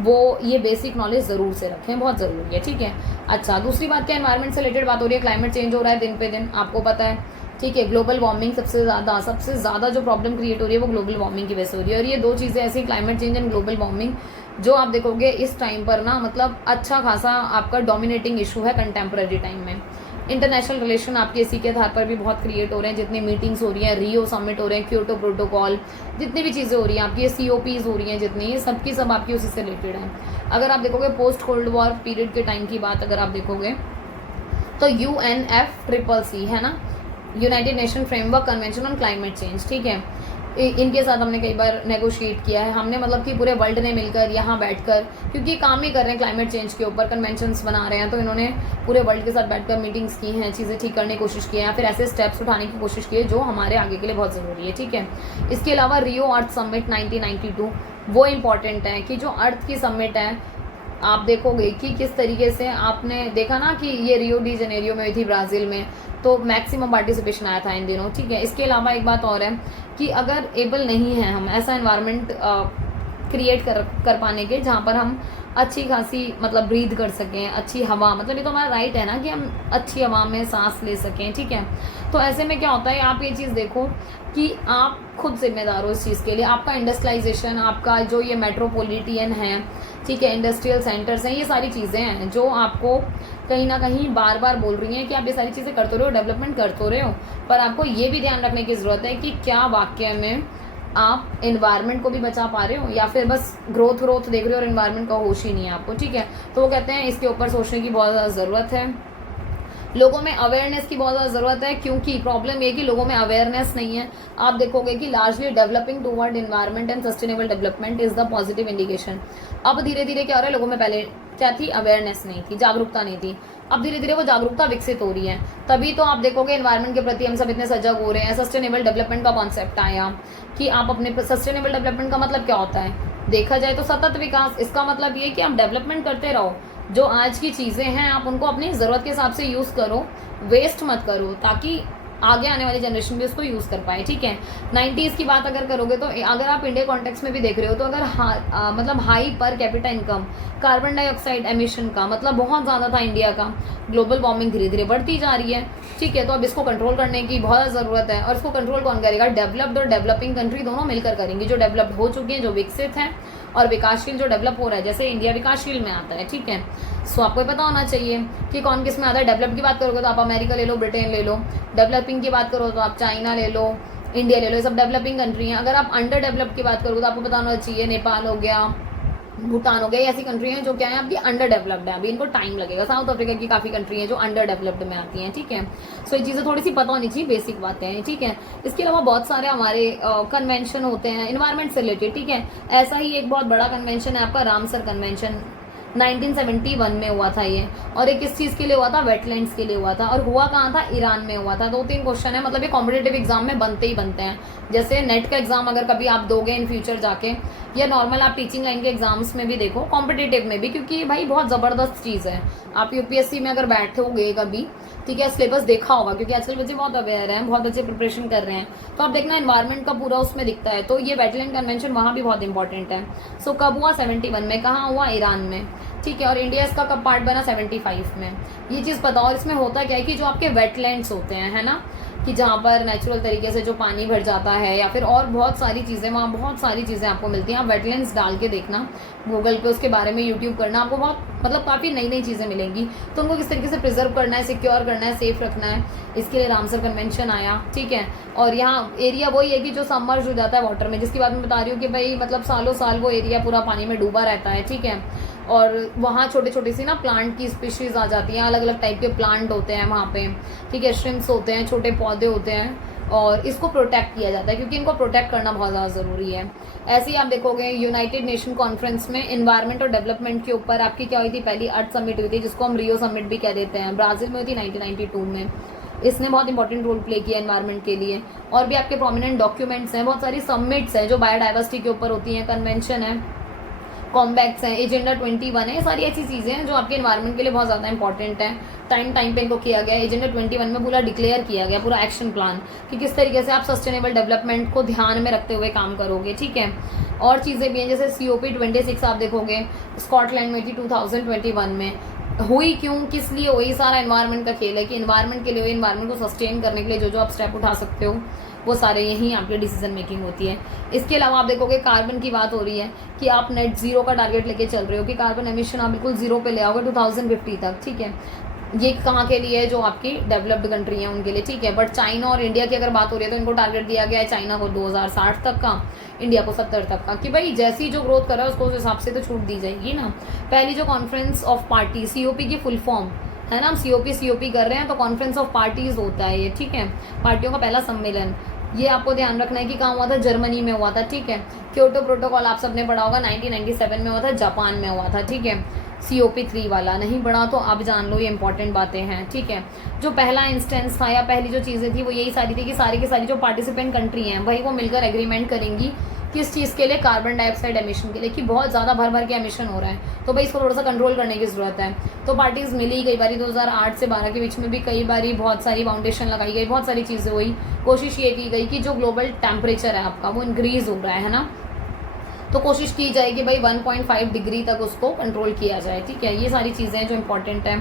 वो ये बेसिक नॉलेज ज़रूर से रखें, बहुत ज़रूरी है, ठीक है। अच्छा, दूसरी बात क्या, एनवायरनमेंट से रिलेटेड बात हो रही है, क्लाइमेट चेंज हो रहा है दिन पे दिन, आपको पता है, ठीक है। ग्लोबल वार्मिंग सबसे ज़्यादा जो प्रॉब्लम क्रिएट हो रही है वो ग्लोबल वार्मिंग की वजह से हो रही है। और ये 2 चीज़ें ऐसी, climate change and global warming, जो आप देखोगे इस टाइम पर ना, मतलब अच्छा खासा आपका डोमिनेटिंग इशू है कंटेम्प्रेरी टाइम में। इंटरनेशनल रिलेशन आपके इसी के आधार पर भी बहुत क्रिएट हो रहे हैं, जितनी मीटिंग्स हो रही हैं, रियो समिट हो रहे हैं, क्योटो प्रोटोकॉल, जितनी भी चीज़ें हो रही हैं आपकी, ये COPs हो रही हैं जितनी, ये सब की सब आपकी उसी से रिलेटेड हैं। अगर आप देखोगे पोस्ट कोल्ड वॉर पीरियड के टाइम की बात अगर आप देखोगे तो UNFCCC है ना, United nation framework convention on climate change, ठीक है, इनके साथ हमने कई बार नेगोशिएट किया है हमने, मतलब कि पूरे वर्ल्ड ने मिलकर यहाँ बैठकर, क्योंकि काम ही कर रहे हैं क्लाइमेट चेंज के ऊपर, कन्वेंशंस बना रहे हैं, तो इन्होंने पूरे वर्ल्ड के साथ बैठकर मीटिंग्स की हैं, चीज़ें ठीक करने की कोशिश की है, फिर ऐसे स्टेप्स उठाने की कोशिश की है जो हमारे आगे के लिए बहुत ज़रूरी है, ठीक है। इसके अलावा रियो अर्थ समिट 1992 वो इम्पॉर्टेंट है, कि जो अर्थ की समिट है, आप देखोगे कि किस तरीके से, आपने देखा ना कि ये रियो डी जनेरियो में हुई थी ब्राज़ील में, तो मैक्सिमम पार्टिसिपेशन आया था इन दिनों, ठीक है। इसके अलावा एक बात और है कि अगर एबल नहीं है हम ऐसा एनवायरनमेंट क्रिएट कर पाने के जहाँ पर हम अच्छी खासी मतलब ब्रीथ कर सकें, अच्छी हवा, मतलब ये तो हमारा राइट है ना कि हम अच्छी हवा में सांस ले सकें, ठीक है। तो ऐसे में क्या होता है, आप ये चीज़ देखो कि आप खुद जिम्मेदार हो इस चीज़ के लिए, आपका इंडस्ट्रियलाइजेशन, आपका जो ये मेट्रोपॉलिटन है, ठीक है, इंडस्ट्रियल सेंटर्स हैं, ये सारी चीज़ें हैं जो आपको कहीं ना कहीं बार बार बोल रही हैं कि आप ये सारी चीज़ें करते रहे हो, डेवलपमेंट करते रहे हो, पर आपको ये भी ध्यान रखने की ज़रूरत है कि क्या वाकई में आप एनवायरनमेंट को भी बचा पा रहे हो या फिर बस ग्रोथ देख रहे हो और एनवायरनमेंट का होश ही नहीं है आपको, ठीक है। तो वो कहते हैं इसके ऊपर सोचने की बहुत ज़्यादा ज़रूरत है। लोगों में अवेयरनेस की बहुत ज़्यादा ज़रूरत है, क्योंकि प्रॉब्लम ये कि लोगों में अवेयरनेस नहीं है। आप देखोगे कि largely developing toward environment and sustainable development is the positive indication. अब धीरे धीरे क्या हो रहा है, लोगों में पहले क्या थी, अवेयरनेस नहीं थी, जागरूकता नहीं थी। अब धीरे धीरे वो जागरूकता विकसित हो रही है, तभी तो आप देखोगे एनवायरनमेंट के प्रति हम सब इतने सजग हो रहे हैं। सस्टेनेबल डेवलपमेंट का कॉन्सेप्ट आया कि आप अपने सस्टेनेबल डेवलपमेंट का मतलब क्या होता है, देखा जाए तो सतत विकास। इसका मतलब ये कि आप डेवलपमेंट करते रहो, जो आज की चीज़ें हैं आप उनको अपनी ज़रूरत के हिसाब से यूज़ करो, वेस्ट मत करो, ताकि आगे आने वाली जनरेशन भी उसको यूज़ कर पाए। ठीक है, 90s की बात अगर करोगे तो अगर आप इंडिया कॉन्टेक्स्ट में भी देख रहे हो तो अगर मतलब high per capita income, carbon dioxide emission का मतलब बहुत ज़्यादा था इंडिया का, ग्लोबल वार्मिंग धीरे धीरे बढ़ती जा रही है। ठीक है, तो अब इसको कंट्रोल करने की बहुत ज़रूरत है, और इसको कंट्रोल कौन करेगा, डेवलप्ड और डेवलपिंग कंट्री दोनों मिलकर करेंगी। जो डेवलप्ड हो चुकी हैं, जो विकसित हैं, और विकासशील जो डेवलप हो रहा है, जैसे इंडिया विकासशील में आता है। ठीक है, सो आपको पता होना चाहिए कि कौन किस में आता है। डेवलप की बात करोगे तो आप अमेरिका ले लो, ब्रिटेन ले लो। डेवलपिंग की बात करो तो आप चाइना ले लो, इंडिया ले लो, ये सब डेवलपिंग कंट्री हैं। अगर आप अंडर डेवलप की बात करोगे तो आपको पता होना चाहिए नेपाल हो गया, भूटान हो गया, ऐसी कंट्री हैं जो क्या है आपकी अंडर डेवलप्ड है, अभी इनको टाइम लगेगा। साउथ अफ्रीका की काफ़ी कंट्री हैं जो अंडर डेवलप्ड में आती हैं। ठीक है, सो ये चीज़ें थोड़ी सी पता होनी चाहिए, बेसिक बातें हैं। ठीक है, इसके अलावा बहुत सारे हमारे कन्वेंशन होते हैं इन्वायरमेंट से रिलेटेड। ठीक है, ऐसा ही एक बहुत बड़ा कन्वेंशन है आपका रामसर कन्वेंशन, 1971 में हुआ था ये। और ये किस चीज़ के लिए हुआ था, वेटलैंड्स के लिए हुआ था, और हुआ कहाँ था, ईरान में हुआ था। 2-3 क्वेश्चन है, मतलब ये कॉम्पिटेटिव एग्जाम में बनते ही बनते हैं। जैसे नेट का एग्जाम अगर कभी आप दोगे इन फ्यूचर जाके, या नॉर्मल आप टीचिंग लाइन के एग्जाम्स में भी देखो, कॉम्पिटेटिव में भी, क्योंकि भाई बहुत ज़बरदस्त चीज़ है। आप यूपीएससी में अगर बैठोगे कभी, ठीक है, सिलेबस देखा होगा, क्योंकि आजकल बच्चे बहुत अवेयर हैं, बहुत अच्छे प्रिपरेशन कर रहे हैं, तो आप देखना एनवायरनमेंट का पूरा उसमें दिखता है। तो ये वेटलैंड कन्वेंशन वहाँ भी बहुत इंपॉर्टेंट है। सो कब हुआ, 71 में। कहाँ हुआ, ईरान में। ठीक है, और इंडिया इसका कब पार्ट बना, 75 में। ये चीज़ पता। और इसमें होता क्या है कि जो आपके वेटलैंड्स होते हैं, है ना, कि जहाँ पर नेचुरल तरीके से जो पानी भर जाता है, या फिर और बहुत सारी चीज़ें, वहाँ बहुत सारी चीज़ें आपको मिलती हैं। आप वेटलैंड्स डाल के देखना गूगल पे, उसके बारे में यूट्यूब करना, आपको बहुत मतलब काफ़ी नई नई चीज़ें मिलेंगी। तो उनको किस तरीके से प्रिजर्व करना है, सिक्योर करना है, सेफ रखना है, इसके लिए रामसर कन्वेंशन आया। ठीक है, और यहाँ एरिया वही है कि जो सबमर्ज हो जाता है वाटर में, जिसकी बात मैं बता रही हूँ कि भाई मतलब सालों साल वो एरिया पूरा पानी में डूबा रहता है। ठीक है, और वहाँ छोटे छोटे सी ना प्लांट की स्पीशीज़ आ जाती हैं, अलग अलग टाइप के प्लांट होते हैं वहाँ पे। ठीक है, श्रिम्प्स होते हैं, छोटे पौधे होते हैं, और इसको प्रोटेक्ट किया जाता है, क्योंकि इनको प्रोटेक्ट करना बहुत ज़्यादा ज़रूरी है। ऐसे ही आप देखोगे यूनाइटेड नेशन कॉन्फ्रेंस में एनवायरनमेंट और डेवलपमेंट के ऊपर आपकी क्या हुई थी, पहली अर्थ समिट हुई थी, जिसको हम रियो समिट भी कह देते हैं, ब्राज़ील में हुई थी 1992 में। इसने बहुत इंपॉर्टेंट रोल प्ले किया एनवायरनमेंट के लिए। और भी आपके प्रोमिनेंट डॉक्यूमेंट्स हैं, बहुत सारी समिट्स हैं जो बायोडाइवर्सिटी के ऊपर होती हैं, कन्वेंशन है, कॉम्बैक्ट्स हैं, एजेंडा 21 है। ये सारी ऐसी चीज़ें हैं जो आपके एनवायरनमेंट के लिए बहुत ज़्यादा इंपॉर्टेंट है। टाइम पे इनको किया गया, एजेंडा 21 में पूरा डिक्लेयर किया गया, पूरा एक्शन प्लान, कि किस तरीके से आप सस्टेनेबल डेवलपमेंट को ध्यान में रखते हुए काम करोगे। ठीक है, और चीज़ें भी हैं, जैसे COP 26 आप देखोगे स्कॉटलैंड में थी 2021 में। हुई क्यों, किस लिए हुई, सारा एनवायरनमेंट का खेल है कि एनवायरनमेंट के लिए, एनवायरनमेंट को सस्टेन करने के लिए जो जो आप स्टेप उठा सकते हो, वो सारे यहीं आपकी डिसीजन मेकिंग होती है। इसके अलावा आप देखोगे कार्बन की बात हो रही है कि आप नेट जीरो का टारगेट लेके चल रहे हो, कि कार्बन एमिशन आप बिल्कुल जीरो पे ले आओगे 2050 तक। ठीक है, ये कहाँ के लिए है, जो आपकी डेवलप्ड कंट्री है उनके लिए। ठीक है, बट चाइना और इंडिया की अगर बात हो रही है तो इनको टारगेट दिया गया है, चाइना को 2060 तक का, इंडिया को 70 तक का, कि भाई जैसी जो ग्रोथ कर रहा है उसको उस हिसाब से तो छूट दी जाएगी ना। पहली जो कॉन्फ्रेंस ऑफ पार्टी, COP की फुल फॉर्म है ना, हम COP कर रहे हैं, तो कॉन्फ्रेंस ऑफ पार्टीज होता है ये। ठीक है, पार्टियों का पहला सम्मेलन, ये आपको ध्यान रखना है कि कहाँ हुआ था, जर्मनी में हुआ था। ठीक है, क्योटो प्रोटोकॉल आप सबने पढ़ा होगा, 1997 में हुआ था, जापान में हुआ था। ठीक है, COP 3 वाला नहीं पढ़ा तो आप जान लो, ये इंपॉर्टेंट बातें हैं। ठीक है, जो पहला इंस्टेंस था या पहली जो चीज़ें थी वो यही सारी थी कि सारी की सारी जो पार्टिसिपेंट कंट्री हैं भाई वो मिलकर एग्रीमेंट करेंगी किस चीज़ के लिए, कार्बन डाइऑक्साइड एमिशन के लिए, कि बहुत ज़्यादा भर के एमिशन हो रहा है, तो भाई इसको थोड़ा सा कंट्रोल करने की ज़रूरत है। तो पार्टीज मिली, कई बारी 2008 से 12 के बीच में भी कई बारी बहुत सारी फाउंडेशन लगाई गई, बहुत सारी चीज़ें हुई। कोशिश ये की गई कि जो ग्लोबल टेम्परेचर है आपका वो इंक्रीज़ हो रहा है ना, तो कोशिश की जाए कि भाई 1.5 डिग्री तक उसको कंट्रोल किया जाए। ठीक है, ये सारी चीज़ें हैं जो इंपॉर्टेंट है।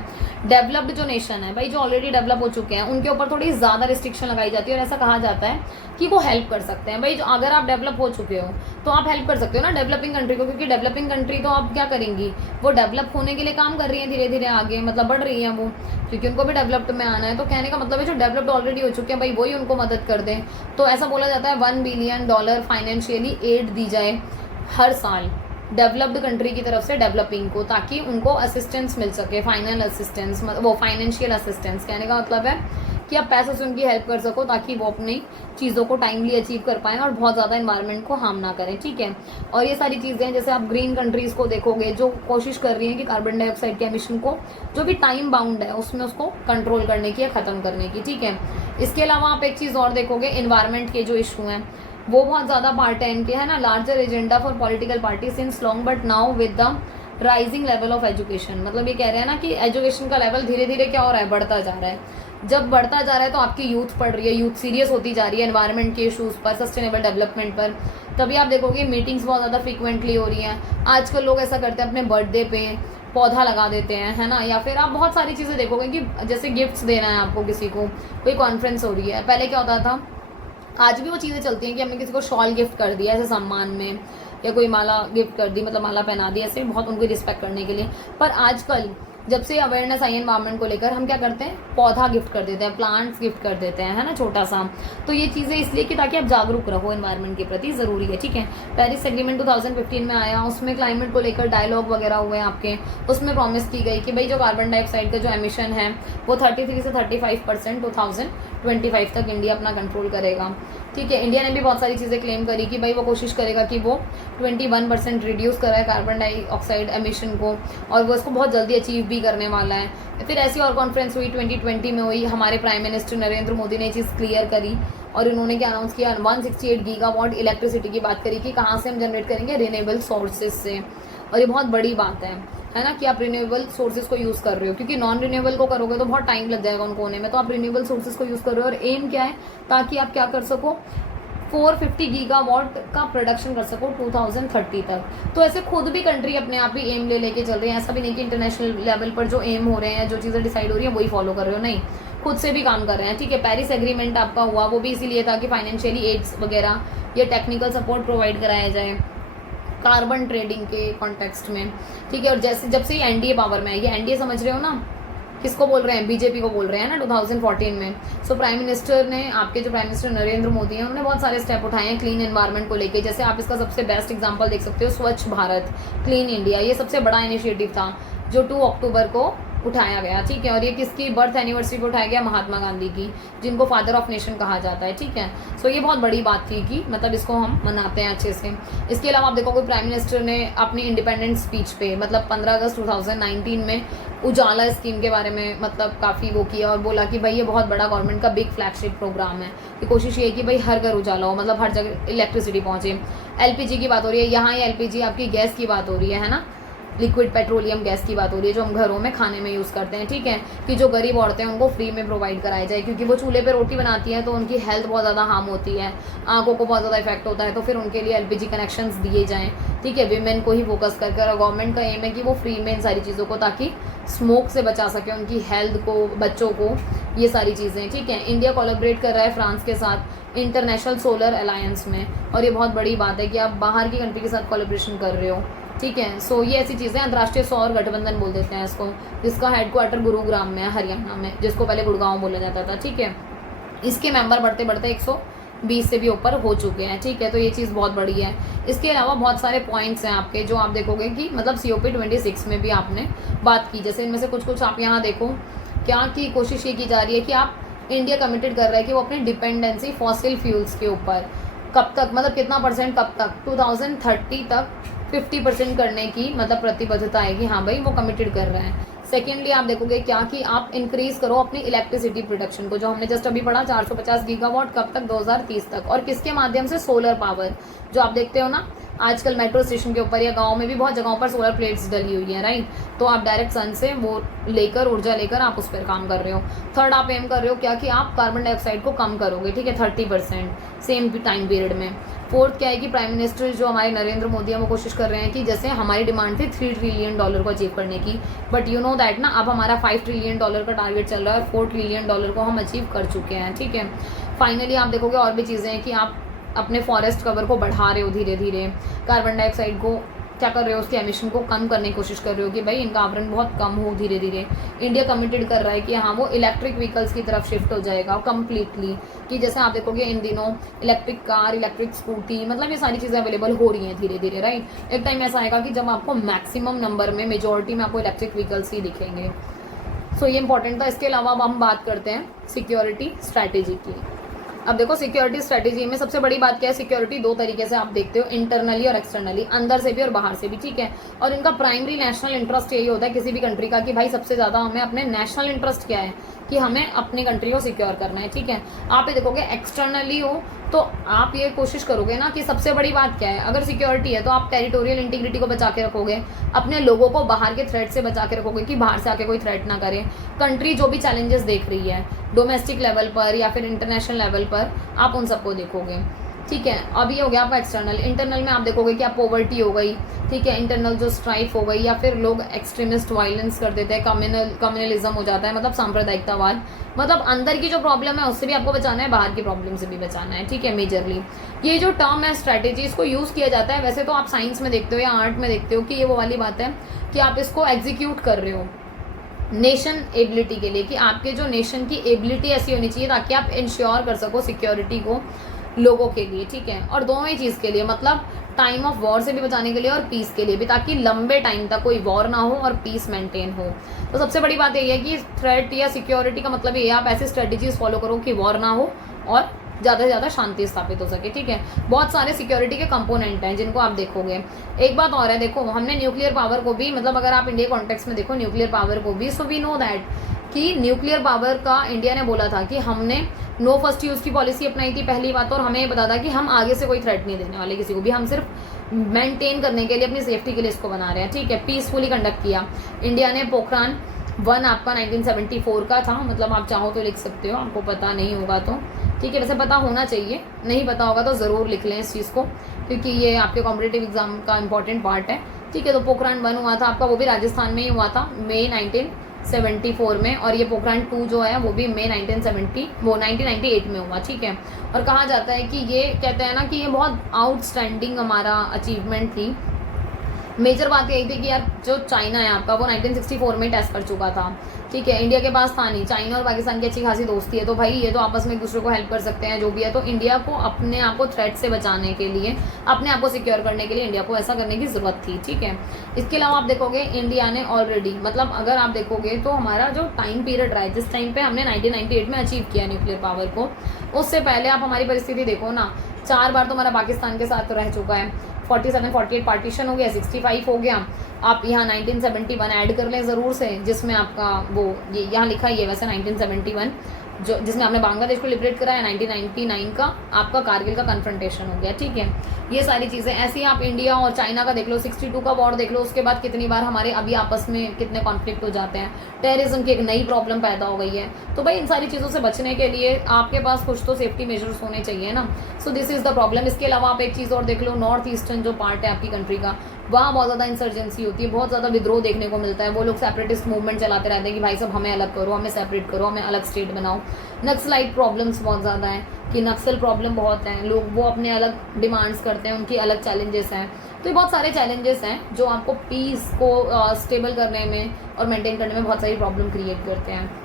डेवलप्ड जो नेशन है भाई, जो ऑलरेडी डेवलप हो चुके हैं, उनके ऊपर थोड़ी ज़्यादा रिस्ट्रिक्शन लगाई जाती है, और ऐसा कहा जाता है कि वो हेल्प कर सकते हैं। भाई जो अगर आप डेवलप हो चुके हो तो आप हेल्प कर सकते हो ना डेवलपिंग कंट्री को, क्योंकि डेवलपिंग कंट्री तो आप क्या करेंगी, वो डेवलप होने के लिए काम कर रही है, धीरे धीरे आगे मतलब बढ़ रही है वो, क्योंकि उनको भी डेवलप्ड में आना है। तो कहने का मतलब है जो डेवलप्ड ऑलरेडी हो चुके हैं भाई वही उनको मदद कर दें। तो ऐसा बोला जाता है $1 बिलियन फाइनेंशियली एड दी जाए हर साल डेवलप्ड कंट्री की तरफ से डेवलपिंग को, ताकि उनको असिस्टेंस मिल सके, फाइनल असिस्टेंस, वो फाइनेंशियल असिस्टेंस। कहने का मतलब है कि आप पैसे से उनकी हेल्प कर सको ताकि वो अपनी चीज़ों को टाइमली अचीव कर पाएँ और बहुत ज़्यादा एनवायरनमेंट को हार्म ना करें, ठीक है। और ये सारी चीज़ें जैसे आप ग्रीन कंट्रीज़ को देखोगे जो कोशिश कर रही हैं कि कार्बन डाइऑक्साइड के एमिशन को जो भी टाइम बाउंड है उसमें उसको कंट्रोल करने की या ख़त्म करने की, ठीक है। इसके अलावा आप एक चीज़ और देखोगे, एनवायरनमेंट के जो इशू हैं वो बहुत ज़्यादा पार्ट है इनके, है ना। Larger agenda for political party since long but now with the rising level of education. मतलब ये कह रहे हैं ना कि एजुकेशन का लेवल धीरे धीरे क्या हो रहा है, बढ़ता जा रहा है। जब बढ़ता जा रहा है तो आपकी यूथ पढ़ रही है, यूथ सीरियस होती जा रही है एनवायरनमेंट के इशूज़ पर, सस्टेनेबल डेवलपमेंट पर। तभी आप देखोगे मीटिंग्स बहुत ज़्यादा फ्रीक्वेंटली हो रही हैं। आजकल लोग ऐसा करते हैं अपने बर्थडे पे पौधा लगा देते हैं, है ना। या फिर आप बहुत सारी चीज़ें देखोगे कि जैसे गिफ्ट्स देना है आपको, किसी को कोई कॉन्फ्रेंस हो रही है, पहले क्या होता था, आज भी वो चीज़ें चलती हैं कि हमने किसी को शॉल गिफ्ट कर दिया ऐसे सम्मान में, या कोई माला गिफ्ट कर दी, मतलब माला पहना दी, ऐसे बहुत उनको रिस्पेक्ट करने के लिए। पर आजकल जब से अवेयरनेस आई एनवायरनमेंट को लेकर, हम क्या करते हैं, पौधा गिफ्ट कर देते हैं, प्लांट्स गिफ्ट कर देते हैं, है ना, छोटा सा। तो ये चीज़ें इसलिए कि ताकि आप जागरूक रहो एनवायरनमेंट के प्रति, ज़रूरी है, ठीक है। पेरिस एग्रीमेंट 2015 में आया, उसमें क्लाइमेट को लेकर डायलॉग वगैरह हुए आपके। उसमें प्रॉमिस की गई कि भाई जो कार्बन डाइऑक्साइड का जो एमिशन है वो 33 से 35% 2025 तक इंडिया अपना कंट्रोल करेगा, ठीक है। इंडिया ने भी बहुत सारी चीज़ें क्लेम करी कि भाई वो कोशिश करेगा कि वो 21% रिड्यूस कराए कार्बन डाइऑक्साइड एमिशन को, और वो इसको बहुत जल्दी अचीव भी करने वाला है। फिर ऐसी और कॉन्फ्रेंस हुई 2020 में हुई, हमारे प्राइम मिनिस्टर नरेंद्र मोदी ने ये चीज़ क्लियर करी और इन्होंने क्या अनाउंस किया, 168 गीगावाट इलेक्ट्रिसिटी की बात करी कि कहाँ से हम जनरेट करेंगे, रिन्यूएबल सोर्सेज से। और ये बहुत बड़ी बात है ना, कि आप रिन्यूएबल सोर्सेज को यूज़ कर रहे हो, क्योंकि नॉन रिन्यूएबल को करोगे तो बहुत टाइम लग जाएगा उनको होने में। तो आप रिन्यूएबल सोर्सेज को यूज़ कर रहे हो, और एम क्या है, ताकि आप क्या कर सको, 450 गीगावाट का प्रोडक्शन कर सको 2030 तक। तो ऐसे खुद भी कंट्री अपने आप ही एम लेके चल रही है। ऐसा भी नहीं कि इंटरनेशनल लेवल पर जो एम हो रहे हैं, जो चीज़ें डिसाइड हो रही हैं वही फॉलो कर रहे हो, नहीं, खुद से भी काम कर रहे हैं, ठीक है। पेरिस एग्रीमेंट आपका हुआ, वो भी इसीलिए था कि फाइनेंशियली एड्स वगैरह या टेक्निकल सपोर्ट प्रोवाइड कराया जाए कार्बन ट्रेडिंग के कॉन्टेक्स्ट में, ठीक है। और जैसे जब से ये एनडीए पावर में है, ये एनडीए समझ रहे हो ना, किसको बोल रहे हैं, बीजेपी को बोल रहे हैं ना, 2014 में। सो प्राइम मिनिस्टर ने, आपके जो प्राइम मिनिस्टर नरेंद्र मोदी हैं, उन्होंने बहुत सारे स्टेप उठाए हैं क्लीन एनवायरनमेंट को लेके। जैसे आप इसका सबसे बेस्ट एग्जांपल देख सकते हो, स्वच्छ भारत, क्लीन इंडिया, ये सबसे बड़ा इनिशिएटिव था जो 2 अक्टूबर को उठाया गया, ठीक है। और ये किसकी बर्थ एनिवर्सरी पर उठाया गया, महात्मा गांधी की, जिनको फादर ऑफ नेशन कहा जाता है, ठीक है। सो ये बहुत बड़ी बात थी कि मतलब इसको हम मनाते हैं अच्छे से। इसके अलावा आप देखोगे प्राइम मिनिस्टर ने अपनी इंडिपेंडेंस स्पीच पे, मतलब 15 अगस्त 2019 में उजाला स्कीम के बारे में मतलब काफ़ी वो किया और बोला कि भाई ये बहुत बड़ा गवर्नमेंट का बिग फ्लैगशिप प्रोग्राम है, कि कोशिश ये है कि भाई हर घर उजाला हो, मतलब हर जगह इलेक्ट्रिसिटी पहुँचे। एलपीजी की बात हो रही है यहाँ, ये एलपीजी आपकी गैस की बात हो रही है ना, लिक्विड पेट्रोलियम गैस की बात हो रही है, जो हम घरों में खाने में यूज़ करते हैं, ठीक है। कि जो गरीब औरतें हैं उनको फ्री में प्रोवाइड कराई जाए, क्योंकि वो चूल्हे पे रोटी बनाती हैं तो उनकी हेल्थ बहुत ज़्यादा हार्म होती है, आंखों को बहुत ज़्यादा इफेक्ट होता है, तो फिर उनके लिए एलपीजी कनेक्शंस दिए जाएँ, ठीक है। विमेन को ही फोकस करके, और गवर्नमेंट का एम है कि वो फ्री में इन सारी चीज़ों को, ताकि स्मोक से बचा सके उनकी हेल्थ को, बच्चों को, ये सारी चीज़ें, ठीक है। इंडिया कोलैबोरेट कर रहा है फ्रांस के साथ इंटरनेशनल सोलर अलायंस में, और ये बहुत बड़ी बात है कि आप बाहर की कंट्री के साथ कोलैबोरेशन कर रहे हो, ठीक है। सो ये ऐसी चीज़ें, अंतर्राष्ट्रीय सौर गठबंधन बोल देते हैं इसको, जिसका हेडक्वार्टर गुरुग्राम में है, हरियाणा में, जिसको पहले गुड़गांव बोला जाता था, ठीक है। इसके मेंबर बढ़ते बढ़ते 120 से भी ऊपर हो चुके हैं, ठीक है। तो ये चीज़ बहुत बड़ी है। इसके अलावा बहुत सारे पॉइंट्स हैं आपके, जो आप देखोगे कि मतलब COP26 में भी आपने बात की। जैसे इनमें से कुछ कुछ आप यहाँ देखो, क्या की कोशिश ये की जा रही है कि आप, इंडिया कमिटेड कर रहा है कि वो अपनी डिपेंडेंसी फॉसिल फ्यूल्स के ऊपर कब तक, मतलब कितना परसेंट, कब तक, 2030 तक 50% करने की मतलब प्रतिबद्धता है कि हाँ भाई वो कमिटेड कर रहे हैं। सेकेंडली आप देखोगे क्या कि आप इंक्रीज करो अपनी इलेक्ट्रिसिटी प्रोडक्शन को, जो हमने जस्ट अभी पढ़ा 450 गीगावाट, कब तक, 2030 तक। और किसके माध्यम से, सोलर पावर, जो आप देखते हो ना आजकल मेट्रो स्टेशन के ऊपर या गांव में भी बहुत जगहों पर सोलर प्लेट्स डली हुई हैं, राइट। तो आप डायरेक्ट सन से वो लेकर, ऊर्जा लेकर आप उस पर काम कर रहे हो। थर्ड आप एम कर रहे हो क्या कि आप कार्बन डाइऑक्साइड को कम करोगे, ठीक है, 30% सेम टाइम पीरियड में। फोर्थ क्या है कि प्राइम मिनिस्टर जो हमारे नरेंद्र मोदी हैं वो कोशिश कर रहे हैं कि जैसे हमारी डिमांड थी $3 ट्रिलियन को अचीव करने की, बट यू नो दैट ना अब हमारा $5 ट्रिलियन का टारगेट चल रहा है और $4 ट्रिलियन को हम अचीव कर चुके हैं, ठीक है। फाइनली आप देखोगे और भी चीज़ें हैं कि आप अपने फॉरेस्ट कवर को बढ़ा रहे हो धीरे धीरे, कार्बन डाइऑक्साइड को क्या कर रहे हो, उसके एमिशन को कम करने की कोशिश कर रहे हो कि भाई इनका आवरण बहुत कम हो धीरे धीरे। इंडिया कमिटेड कर रहा है कि हाँ वो इलेक्ट्रिक व्हीकल्स की तरफ शिफ्ट हो जाएगा कम्प्लीटली, कि जैसे आप देखोगे इन दिनों इलेक्ट्रिक कार, इलेक्ट्रिक स्कूटी, मतलब ये सारी चीज़ें अवेलेबल हो रही हैं धीरे धीरे, राइट। एक टाइम ऐसा आएगा कि जब आपको मैक्सिमम नंबर में, मेजोरिटी में आपको इलेक्ट्रिक व्हीकल्स ही दिखेंगे। सो ये इंपॉर्टेंट था। इसके अलावा अब हम बात करते हैं सिक्योरिटी स्ट्रैटेजी की। अब देखो सिक्योरिटी स्ट्रेटेजी में सबसे बड़ी बात क्या है, सिक्योरिटी दो तरीके से आप देखते हो, इंटरनली और एक्सटर्नली, अंदर से भी और बाहर से भी, ठीक है। और इनका प्राइमरी नेशनल इंटरेस्ट यही होता है किसी भी कंट्री का कि भाई सबसे ज्यादा हमें अपने नेशनल इंटरेस्ट क्या है कि हमें अपनी कंट्री को सिक्योर करना है, ठीक है। आप ये देखोगे एक्सटर्नली हो तो आप ये कोशिश करोगे ना कि सबसे बड़ी बात क्या है, अगर सिक्योरिटी है तो आप टेरिटोरियल इंटीग्रिटी को बचा के रखोगे, अपने लोगों को बाहर के थ्रेट से बचा के रखोगे कि बाहर से आके कोई थ्रेट ना करे। कंट्री जो भी चैलेंजेस देख रही है डोमेस्टिक लेवल पर या फिर इंटरनेशनल लेवल पर, आप उन सबको देखोगे, ठीक है। अब ये हो गया आपका एक्सटर्नल। इंटरनल में आप देखोगे कि आप पॉवर्टी हो गई, ठीक है, इंटरनल जो स्ट्राइफ हो गई, या फिर लोग एक्सट्रीमिस्ट वायलेंस कर देते हैं, कम्युनलिज्म हो जाता है, मतलब सांप्रदायिकतावाद, मतलब अंदर की जो प्रॉब्लम है उससे भी आपको बचाना है, बाहर की प्रॉब्लम से भी बचाना है, ठीक है। मेजरली ये जो टर्म है स्ट्रैटेजी, इसको यूज किया जाता है, वैसे तो आप साइंस में देखते हो या आर्ट में देखते हो कि ये वो वाली बात है कि आप इसको एग्जीक्यूट कर रहे हो नेशन एबिलिटी के लिए, कि आपके जो नेशन की एबिलिटी ऐसी होनी चाहिए ताकि आप इंश्योर कर सको सिक्योरिटी को लोगों के लिए, ठीक है। और दोनों ही चीज़ के लिए, मतलब टाइम ऑफ वॉर से भी बचाने के लिए और पीस के लिए भी, ताकि लंबे टाइम तक कोई वॉर ना हो और पीस मेंटेन हो। तो सबसे बड़ी बात यही है कि थ्रेट या सिक्योरिटी का मतलब ये है आप ऐसी स्ट्रेटेजीज फॉलो करो कि वॉर ना हो और ज़्यादा से ज़्यादा शांति स्थापित हो सके, ठीक है। बहुत सारे सिक्योरिटी के कंपोनेंट हैं जिनको आप देखोगे। एक बात और है, देखो हमने न्यूक्लियर पावर को भी, मतलब अगर आप इंडिया कॉन्टेक्स्ट में देखो न्यूक्लियर पावर को भी, सो वी नो दैट कि न्यूक्लियर पावर का इंडिया ने बोला था कि हमने नो फर्स्ट यूज की पॉलिसी अपनाई थी पहली बात, और हमें ये पता था कि हम आगे से कोई थ्रेट नहीं देने वाले किसी को भी, हम सिर्फ मेंटेन करने के लिए, अपनी सेफ्टी के लिए इसको बना रहे हैं, ठीक है। पीसफुली कंडक्ट किया इंडिया ने। पोखरान 1 आपका 1974 का था, मतलब आप चाहो तो लिख सकते हो, आपको पता नहीं होगा तो ठीक है, वैसे पता होना चाहिए, नहीं पता होगा तो ज़रूर लिख लें इस चीज़ को, क्योंकि ये आपके कॉम्पिटेटिव एग्जाम का इंपॉर्टेंट पार्ट है, ठीक है। तो पोखरान 1 हुआ था आपका, वो भी राजस्थान में ही हुआ था मई 1974 में, और ये पोखरान 2 जो है वो भी मई 1998 में हुआ, ठीक है। और कहा जाता है कि ये कहते हैं ना कि ये बहुत आउटस्टैंडिंग हमारा अचीवमेंट थी। मेजर बात यही थी कि यार जो चाइना है आपका वो 1964 में टेस्ट कर चुका था, ठीक है। इंडिया के पास था नहीं, चाइना और पाकिस्तान की अच्छी खासी दोस्ती है, तो भाई ये तो आपस में एक दूसरे को हेल्प कर सकते हैं जो भी है। तो इंडिया को अपने आप को थ्रेट से बचाने के लिए, अपने आप को सिक्योर करने के लिए इंडिया को ऐसा करने की ज़रूरत थी, ठीक है। इसके अलावा आप देखोगे इंडिया ने ऑलरेडी, मतलब अगर आप देखोगे तो हमारा जो टाइम पीरियड रहा है, जिस टाइम पे हमने 1998 में अचीव किया न्यूक्लियर पावर को, उससे पहले आप हमारी परिस्थिति देखो ना, 4 बार तो हमारा पाकिस्तान के साथ रह चुका है, 47 48 पार्टीशन हो गया, 65 हो गया, आप यहाँ 1971 ऐड कर लें ज़रूर से, जिसमें आपका वो ये यहाँ लिखा ही है वैसे 1971, जो जिसमें आपने बांग्लादेश को लिबरेट कराया, 1999 का आपका कारगिल का कन्फ्रंटेशन हो गया, ठीक है। ये सारी चीज़ें ऐसी, आप इंडिया और चाइना का देख लो, 62 का वॉर देख लो, उसके बाद कितनी बार हमारे अभी आपस में कितने कॉन्फ्लिक्ट हो जाते हैं, टेररिज्म की एक नई प्रॉब्लम पैदा हो गई है। तो भाई इन सारी चीज़ों से बचने के लिए आपके पास कुछ तो सेफ्टी मेजर्स होने चाहिए ना, so this is the problem. इसके अलावा आप एक चीज़ और देख लो, नॉर्थ ईस्टर्न जो पार्ट है आपकी कंट्री का, वहाँ बहुत ज़्यादा इंसर्जेंसी होती है, बहुत ज़्यादा विद्रोह देखने को मिलता है, वो लोग सेपरेटिस्ट मूवमेंट चलाते रहते हैं कि भाई सब हमें अलग करो, हमें सेपरेट करो, हमें अलग स्टेट बनाओ। नक्सलाइट प्रॉब्लम्स बहुत ज़्यादा हैं कि नक्सल प्रॉब्लम बहुत हैं, लोग वो अपने अलग डिमांड्स करते हैं, उनकी अलग चैलेंजेस हैं। तो ये बहुत सारे चैलेंजेस हैं जो आपको पीस को स्टेबल करने में और मेंटेन करने में बहुत सारी प्रॉब्लम क्रिएट करते हैं।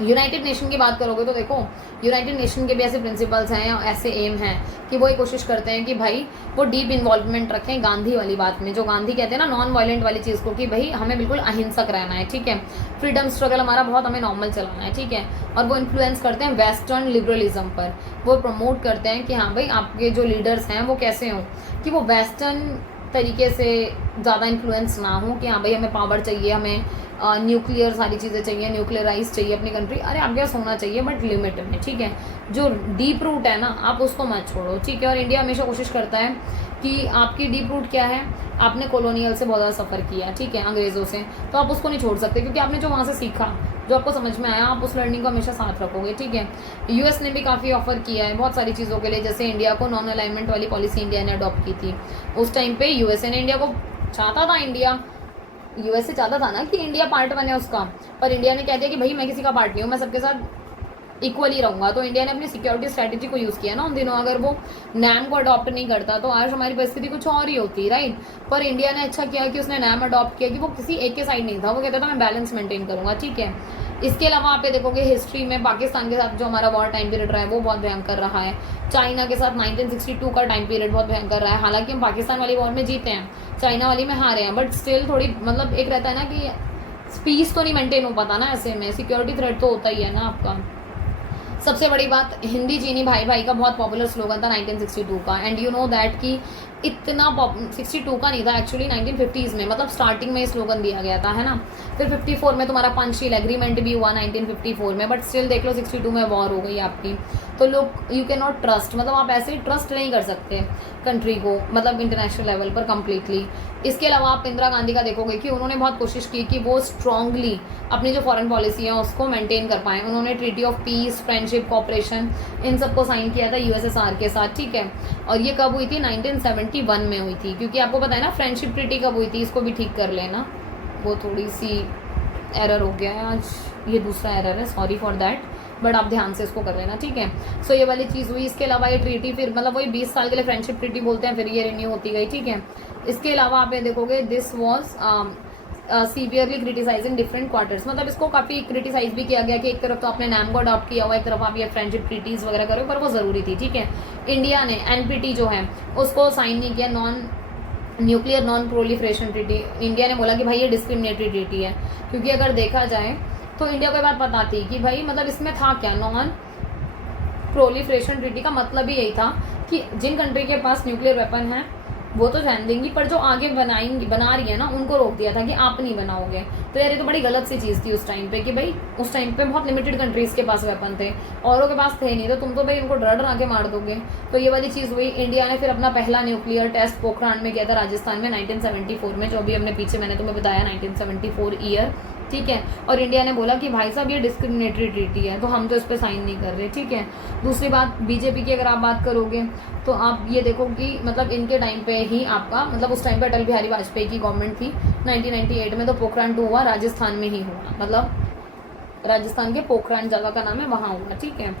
यूनाइटेड नेशन की बात करोगे तो देखो यूनाइटेड नेशन के भी ऐसे प्रिंसिपल्स हैं या ऐसे एम हैं कि वो ये कोशिश करते हैं कि भाई वो डीप इन्वॉल्वमेंट रखें गांधी वाली बात में, जो गांधी कहते हैं ना नॉन वायलेंट वाली चीज़ को, कि भाई हमें बिल्कुल अहिंसक रहना है, ठीक है। फ्रीडम स्ट्रगल हमारा बहुत, हमें नॉर्मल चलाना है, ठीक है। और वो इन्फ्लुएंस करते हैं वेस्टर्न लिबरलिज्म पर, वो प्रमोट करते हैं कि हाँ भाई आपके जो लीडर्स हैं वो कैसे हों, कि वो वेस्टर्न तरीके से ज़्यादा इन्फ्लुएंस ना हो, कि हाँ भाई हमें पावर चाहिए, हमें न्यूक्लियर सारी चीज़ें चाहिए, न्यूक्लियराइज चाहिए अपनी कंट्री, अरे आपके पास होना चाहिए बट लिमिट में, ठीक है। जो डीप रूट है ना आप उसको मत छोड़ो, ठीक है। और इंडिया हमेशा कोशिश करता है कि आपकी डीप रूट क्या है, आपने कॉलोनियल से बहुत ज़्यादा सफ़र किया, ठीक है, अंग्रेज़ों से, तो आप उसको नहीं छोड़ सकते, क्योंकि आपने जो वहाँ से सीखा, जो आपको समझ में आया, आप उस लर्निंग को हमेशा साथ रखोगे, ठीक है। यूएस ने भी काफ़ी ऑफर किया है बहुत सारी चीज़ों के लिए, जैसे इंडिया को नॉन अलाइनमेंट वाली पॉलिसी इंडिया ने अडॉप्ट की थी, उस टाइम पे यूएसए ने इंडिया को चाहता था, यूएसए चाहता था ना कि इंडिया पार्ट बने उसका, पर इंडिया ने कह दिया कि भाई मैं किसी का पार्ट नहीं हूँ, मैं सबके साथ इक्वली रहूंगा। तो इंडिया ने अपनी सिक्योरिटी स्ट्रेटेजी को यूज किया ना उन दिनों। अगर वो नैम को अडॉप्ट नहीं करता तो आज हमारी परिस्थिति कुछ और ही होती, राइट। पर इंडिया ने अच्छा किया कि उसने नैम अडॉप्ट किया, कि वो किसी एक के साइड नहीं था, वो कहता था मैं बैलेंस मेंटेन करूंगा, ठीक है। इसके अलावा आप ये देखोगे हिस्ट्री में पाकिस्तान के साथ जो हमारा वॉर टाइम पीरियड रहा है वो बहुत भयंकर रहा है। चाइना के साथ 1962 का टाइम पीरियड बहुत भयंकर रहा है। हालांकि हम पाकिस्तान वाली वॉर में जीते हैं, चाइना वाली में हारे हैं, बट स्टिल थोड़ी मतलब एक रहता है ना कि पीस तो नहीं मेंटेन हो पाता ना, ऐसे में सिक्योरिटी थ्रेट तो होता ही है ना आपका। सबसे बड़ी बात, हिंदी चीनी भाई भाई का बहुत पॉपुलर स्लोगन था 1962 का, एंड यू नो दैट कि इतना 62 का नहीं था एक्चुअली, 1950s में, मतलब स्टार्टिंग में स्लोगन दिया गया था, है ना। फिर 54 में तुम्हारा पंचशील एग्रीमेंट भी हुआ 1954 में, बट स्टिल देख लो 62 में वॉर हो गई आपकी। तो लोग यू कैन नॉट ट्रस्ट, मतलब आप ऐसे ही ट्रस्ट नहीं कर सकते कंट्री को, मतलब इंटरनेशनल लेवल पर कंप्लीटली। इसके अलावा आप इंदिरा गांधी का देखोगे कि उन्होंने बहुत कोशिश की कि वो स्ट्रांगली अपनी जो फॉरेन पॉलिसी है उसको मेंटेन कर पाए। उन्होंने treaty of peace, friendship, cooperation, इन सबको साइन किया था यूएसएसआर के साथ, ठीक है। और ये कब हुई थी? 1971 में हुई थी, क्योंकि आपको पता है ना फ्रेंडशिप ट्रीटी कब हुई थी, इसको भी ठीक कर लेना। वो थोड़ी सी एरर हो गया है आज, ये दूसरा एरर है, सॉरी फॉर दैट, बट आप ध्यान से इसको कर लेना, ठीक है। सो ये वाली चीज़ हुई। इसके अलावा ये ट्रीटी फिर मतलब वही 20 साल के लिए फ्रेंडशिप ट्रीटी बोलते हैं, फिर ये रिन्यू होती गई, ठीक है। इसके अलावा आप ये देखोगे this was severely criticising different quarters, मतलब इसको काफ़ी क्रिटिसाइज भी किया गया कि एक तरफ तो आपने नैम को अडॉप्ट किया हुआ, एक तरफ आप ये फ्रेंडशिप ट्रीटीज़ वगैरह करो, पर वो ज़रूरी थी, ठीक है। इंडिया ने एनपीटी जो है उसको साइन नहीं किया, non nuclear non proliferation treaty. India ने बोला कि भाई ये डिस्क्रिमिनेटरी ट्रीटी है, क्योंकि अगर देखा जाए तो इंडिया को ये बात पता थी कि भाई मतलब इसमें था क्या, नॉन प्रोलिफरेशन ट्रीटी का मतलब ही यही था कि जिन कंट्री के पास न्यूक्लियर वेपन है वो तो जान देंगी, पर जो आगे बना रही है ना उनको रोक दिया था कि आप नहीं बनाओगे। तो यार ये तो बड़ी गलत सी चीज़ थी उस टाइम पे, कि भाई उस टाइम पे बहुत लिमिटेड कंट्रीज के पास वेपन थे, औरों के पास थे नहीं, तो तुम तो भाई उनको डर डरा के मार दोगे। तो ये वाली चीज़ हुई। इंडिया ने फिर अपना पहला न्यूक्लियर टेस्ट पोखरान में किया था राजस्थान में 1974 में, जो अभी हमने पीछे मैंने तुम्हें बताया 1974 ईयर, ठीक है। और इंडिया ने बोला कि भाई साहब ये डिस्क्रिमिनेटरी ट्रीटी है, तो हम तो इस पर साइन नहीं कर रहे, ठीक है। दूसरी बात, बीजेपी की अगर आप बात करोगे तो आप ये देखो कि मतलब इनके टाइम पे ही आपका मतलब उस टाइम पे अटल बिहारी वाजपेयी की गवर्नमेंट थी 1998 में, तो पोखरान 2 हुआ, राजस्थान में ही हुआ, मतलब राजस्थान के पोखरान जगह का नाम है, वहाँ हुआ, ठीक है।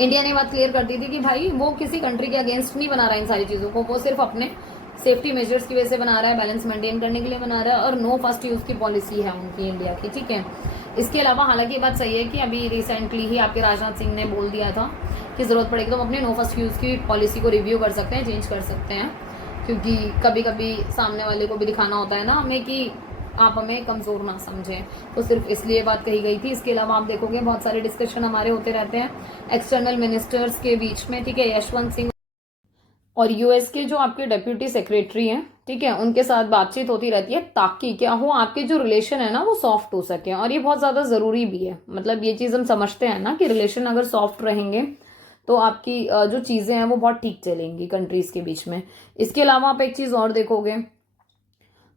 इंडिया ने बात क्लियर कर दी थी कि भाई वो किसी कंट्री के अगेंस्ट नहीं बना रहा इन सारी चीज़ों को, वो सिर्फ अपने सेफ्टी मेजर्स की वजह से बना रहा है, बैलेंस मेंटेन करने के लिए बना रहा है, और नो फर्स्ट यूज़ की पॉलिसी है उनकी इंडिया की, ठीक है। इसके अलावा हालांकि ये बात सही है कि अभी रिसेंटली ही आपके राजनाथ सिंह ने बोल दिया था कि ज़रूरत पड़ेगी तो हम अपने नो फर्स्ट यूज़ की पॉलिसी को रिव्यू कर सकते हैं, चेंज कर सकते हैं, क्योंकि कभी कभी सामने वाले को भी दिखाना होता है ना हमें कि आप हमें कमज़ोर ना समझें, तो सिर्फ इसलिए बात कही गई थी। इसके अलावा आप देखोगे बहुत सारे डिस्कशन हमारे होते रहते हैं एक्सटर्नल मिनिस्टर्स के बीच में, ठीक है। यशवंत सिंह और यूएस के जो आपके डेप्यूटी सेक्रेटरी हैं, ठीक है, उनके साथ बातचीत होती रहती है, ताकि क्या हो आपके जो रिलेशन है ना वो सॉफ्ट हो सके, और ये बहुत ज़्यादा ज़रूरी भी है। मतलब ये चीज़ हम समझते हैं ना कि रिलेशन अगर सॉफ्ट रहेंगे तो आपकी जो चीज़ें हैं वो बहुत ठीक चलेंगी कंट्रीज़ के बीच में। इसके अलावा आप एक चीज़ और देखोगे,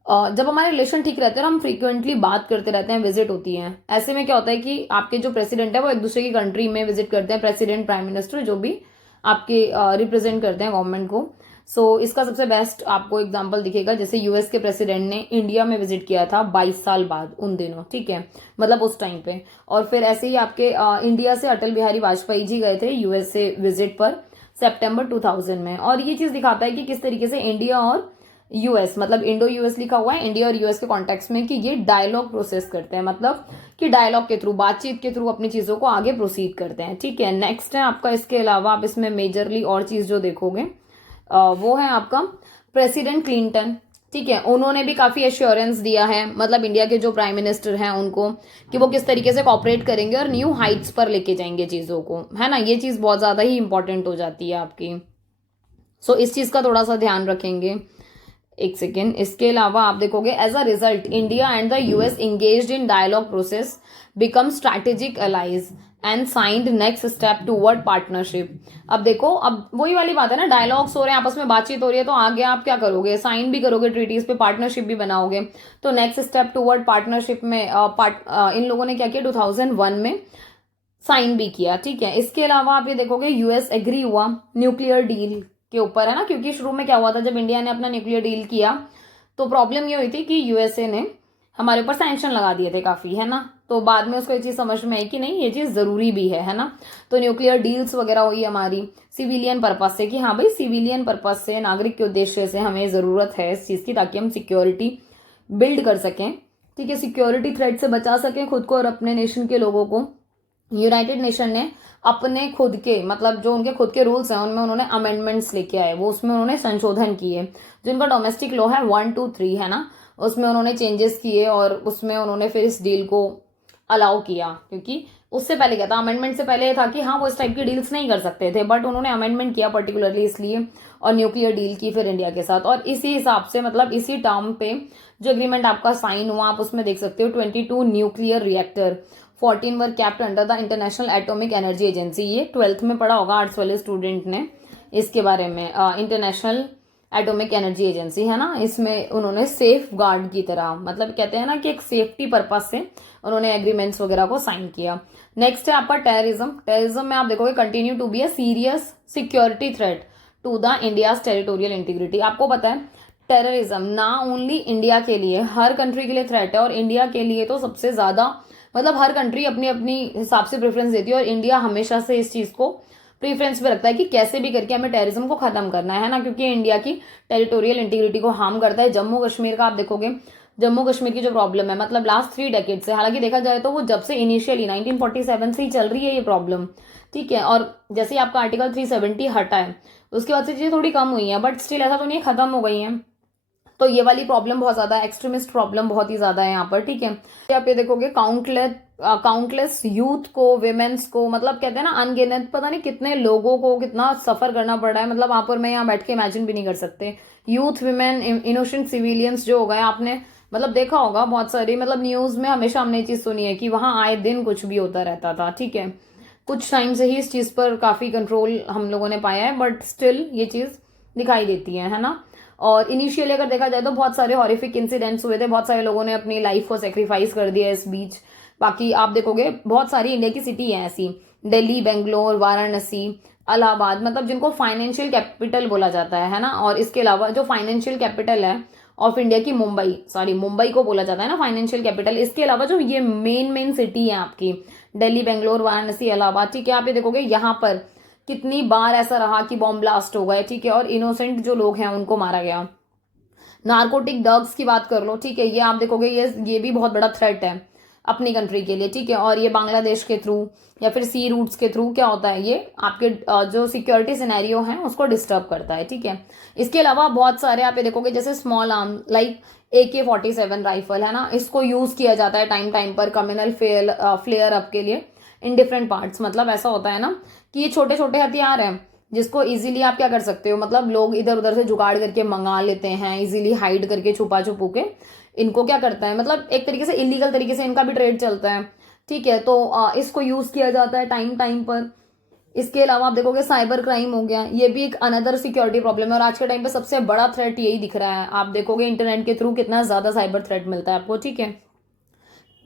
जब हमारे रिलेशन ठीक रहते हैं और हम फ्रीक्वेंटली बात करते रहते हैं, विजिट होती हैं, ऐसे में क्या होता है कि आपके जो प्रेसिडेंट है वो एक दूसरे की कंट्री में विजिट करते हैं, प्रेसिडेंट, प्राइम मिनिस्टर, जो भी आपके रिप्रेजेंट करते हैं गवर्नमेंट को। सो इसका सबसे बेस्ट आपको एग्जांपल दिखेगा, जैसे यूएस के प्रेसिडेंट ने इंडिया में विजिट किया था 22 साल बाद उन दिनों, ठीक है, मतलब उस टाइम पे। और फिर ऐसे ही आपके इंडिया से अटल बिहारी वाजपेयी जी गए थे यूएस से विजिट पर सितंबर 2000 में। और ये चीज दिखाता है कि किस तरीके से इंडिया और यूएस, मतलब इंडो यूएस लिखा हुआ है इंडिया और यूएस के कॉन्टेक्स्ट में, कि ये डायलॉग प्रोसेस करते हैं, मतलब कि डायलॉग के थ्रू, बातचीत के थ्रू अपनी चीजों को आगे प्रोसीड करते हैं, ठीक है। नेक्स्ट है आपका, इसके अलावा आप इसमें मेजरली और चीज जो देखोगे वो है आपका प्रेसिडेंट क्लिंटन, ठीक है। उन्होंने भी काफी एश्योरेंस दिया है, मतलब इंडिया के जो प्राइम मिनिस्टर हैं उनको, कि वो किस तरीके से कॉपरेट करेंगे और न्यू हाइट्स पर लेके जाएंगे चीजों को, है ना। ये चीज बहुत ज्यादा ही इंपॉर्टेंट हो जाती है आपकी। सो इस चीज का थोड़ा सा ध्यान रखेंगे। एक सेकेंड, इसके अलावा आप देखोगे as a result India and the US engaged in dialogue process, become strategic allies and signed next step toward partnership. अब देखो, अब वही वाली बात है ना, डायलॉग्स हो रहे हैं, आपस में बातचीत हो रही है, तो आगे आप क्या करोगे, साइन भी करोगे ट्रीटीज पे, पार्टनरशिप भी बनाओगे। तो नेक्स्ट स्टेप टूवर्ड पार्टनरशिप में इन लोगों ने क्या किया, 2001 में साइन भी किया, ठीक है। इसके अलावा आप ये देखोगे यूएस एग्री हुआ न्यूक्लियर डील के ऊपर, है ना, क्योंकि शुरू में क्या हुआ था, जब इंडिया ने अपना न्यूक्लियर डील किया तो प्रॉब्लम ये हुई थी कि यूएसए ने हमारे ऊपर सैंक्शन लगा दिए थे काफी, है ना। तो बाद में उसको ये चीज समझ में आई कि नहीं ये चीज जरूरी भी है ना। तो न्यूक्लियर डील्स वगैरह हुई हमारी सिविलियन पर्पज से, कि हाँ भाई सिविलियन पर्पज से, नागरिक के उद्देश्य से हमें जरूरत है इस चीज की, ताकि हम सिक्योरिटी बिल्ड कर सकें, ठीक है, सिक्योरिटी थ्रेट से बचा सकें खुद को और अपने नेशन के लोगों को। यूनाइटेड नेशन ने अपने खुद के मतलब जो उनके खुद के रूल्स हैं उनमें उन्होंने अमेंडमेंट्स लेके आए, वो उसमें उन्होंने संशोधन किए। जिनका डोमेस्टिक लॉ है 1, 2, 3 है ना, उसमें उन्होंने चेंजेस किए और उसमें उन्होंने फिर इस डील को अलाउ किया। क्योंकि उससे पहले क्या था, अमेंडमेंट से पहले ये था कि हाँ वो इस टाइप की डील्स नहीं कर सकते थे, बट उन्होंने अमेंडमेंट किया पर्टिकुलरली इसलिए, और न्यूक्लियर डील की फिर इंडिया के साथ। और इसी हिसाब से मतलब इसी टर्म पे जो एग्रीमेंट आपका साइन हुआ, आप उसमें देख सकते हो 22 nuclear reactor, 14 were kept under the international atomic energy agency. ये 12th में पढ़ा होगा आर्ट्स वाले स्टूडेंट ने इसके बारे में। इंटरनेशनल एटॉमिक एनर्जी एजेंसी है ना, इसमें उन्होंने सेफ गार्ड की तरह, मतलब कहते हैं ना कि एक सेफ्टी पर्पज से उन्होंने एग्रीमेंट्स वगैरह को साइन किया। नेक्स्ट है आपका टेररिज्म। टेररिज्म में आप देखोगे continue to be a serious security threat to the India's territorial integrity. आपको पता है टेररिज्म ना ओनली इंडिया के लिए, हर कंट्री के लिए थ्रेट है, और इंडिया के लिए तो सबसे ज्यादा, मतलब हर कंट्री अपनी अपनी हिसाब से प्रेफरेंस देती है, और इंडिया हमेशा से इस चीज को प्रीफरेंस पे रखता है कि कैसे भी करके हमें टेररिज्म को खत्म करना है ना, क्योंकि इंडिया की टेरिटोरियल इंटीग्रिटी को हार्म करता है। जम्मू कश्मीर का आप देखोगे, जम्मू कश्मीर की जो प्रॉब्लम है मतलब लास्ट 3 डेकेड से, हालांकि देखा जाए तो वो जब से इनिशियली 1947 से ही चल रही है ये प्रॉब्लम, ठीक है। और जैसे ही आपका आर्टिकल 370 हटा है उसके बाद से चीजें थोड़ी कम हुई हैं, बट स्टिल ऐसा तो नहीं खत्म हो गई हैं। तो ये वाली प्रॉब्लम बहुत ज्यादा है, एक्सट्रीमिस्ट प्रॉब्लम बहुत ही ज्यादा है यहाँ पर, ठीक है। आप ये देखोगे काउंटलेस यूथ को, विमेन्स को, मतलब कहते हैं ना अनगिनत, पता नहीं कितने लोगों को कितना सफर करना पड़ रहा है, मतलब वहां पर मैं यहाँ बैठ के इमेजिन भी नहीं कर सकते। यूथ, विमेन, इनोसेंट सिविलियंस जो हो गए, आपने मतलब देखा होगा बहुत सारी, मतलब न्यूज में हमेशा हमने ये चीज सुनी है कि वहां आए दिन कुछ भी होता रहता था, ठीक है। कुछ टाइम से ही इस चीज पर काफी कंट्रोल हम लोगों ने पाया है, बट स्टिल ये चीज दिखाई देती है ना। और इनिशियली अगर देखा जाए तो बहुत सारे हॉरिफिक इंसिडेंट्स हुए थे, बहुत सारे लोगों ने अपनी लाइफ को सेक्रीफाइस कर दिया इस बीच। बाकी आप देखोगे बहुत सारी इंडिया की सिटी है ऐसी, दिल्ली, बेंगलोर, वाराणसी, इलाहाबाद, मतलब जिनको फाइनेंशियल कैपिटल बोला जाता है ना। और इसके अलावा जो फाइनेंशियल कैपिटल है ऑफ इंडिया की मुंबई को बोला जाता है ना फाइनेंशियल कैपिटल। इसके अलावा जो ये मेन सिटी है आपकी दिल्ली, बेंगलोर, वाराणसी, इलाहाबाद, ठीक है, आप ये देखोगे यहाँ पर कितनी बार ऐसा रहा कि बॉम्ब ब्लास्ट हो गए, ठीक है, और इनोसेंट जो लोग हैं उनको मारा गया। नार्कोटिक ड्रग्स की बात कर लो, ठीक है, ये आप देखोगे ये भी बहुत बड़ा थ्रेट है अपनी कंट्री के लिए, ठीक है। और ये बांग्लादेश के थ्रू या फिर सी रूट्स के थ्रू क्या होता है, ये आपके जो सिक्योरिटी सिनेरियो है उसको डिस्टर्ब करता है, ठीक है। इसके अलावा बहुत सारे आप ये देखोगे जैसे small arm like AK-47 rifle है ना, इसको यूज किया जाता है टाइम पर कम्युनल फ्लेयर अप के लिए इन डिफरेंट पार्ट्स। मतलब ऐसा होता है ना कि ये छोटे छोटे हथियार हैं जिसको इजीली आप क्या कर सकते हो, मतलब लोग इधर उधर से जुगाड़ करके मंगा लेते हैं, इजीली हाइड करके छुपा छुपू के इनको क्या करता है, मतलब एक तरीके से इलीगल तरीके से इनका भी ट्रेड चलता है, ठीक है। तो इसको यूज किया जाता है टाइम पर। इसके अलावा आप देखोगे साइबर क्राइम हो गया, ये भी एक अनदर सिक्योरिटी प्रॉब्लम है, और आज के टाइम पे सबसे बड़ा थ्रेट यही दिख रहा है। आप देखोगे इंटरनेट के थ्रू कितना ज्यादा साइबर थ्रेट मिलता है आपको, ठीक है।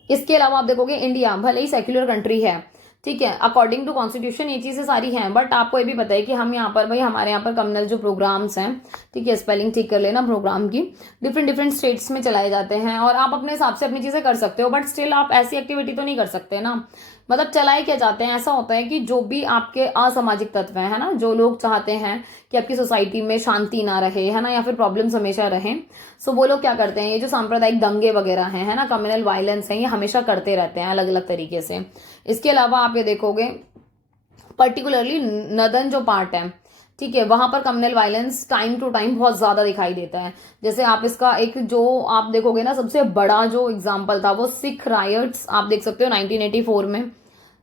इसके अलावा आप देखोगे इंडिया भले ही सेक्युलर कंट्री है, ठीक है, अकॉर्डिंग टू कॉन्स्टिट्यूशन ये चीजें सारी हैं, बट आपको ये भी पता है कि हम यहाँ पर भाई हमारे यहाँ पर कम्युनल जो प्रोग्राम्स हैं, ठीक है, स्पेलिंग ठीक कर लेना प्रोग्राम की, डिफरेंट स्टेट्स में चलाए जाते हैं, और आप अपने हिसाब से अपनी चीजें कर सकते हो, बट स्टिल आप ऐसी एक्टिविटी तो नहीं कर सकते ना। मतलब चलाए क्या जाते हैं, ऐसा होता है कि जो भी आपके असामाजिक तत्व है ना, जो लोग चाहते हैं कि आपकी सोसाइटी में शांति ना रहे, है ना, या फिर प्रॉब्लम्स हमेशा रहें, सो वो लोग क्या करते हैं, ये जो सांप्रदायिक दंगे वगैरह हैं, है ना, कम्युनल वायलेंस है, ये हमेशा करते रहते हैं अलग अलग तरीके से। इसके अलावा आप ये देखोगे पर्टिकुलरली नदन जो पार्ट है, ठीक है, वहां पर communal violence time to time बहुत ज्यादा दिखाई देता है। जैसे आप इसका एक जो आप देखोगे ना सबसे बड़ा जो एग्जाम्पल था वो सिख रायट्स, आप देख सकते हो 1984 में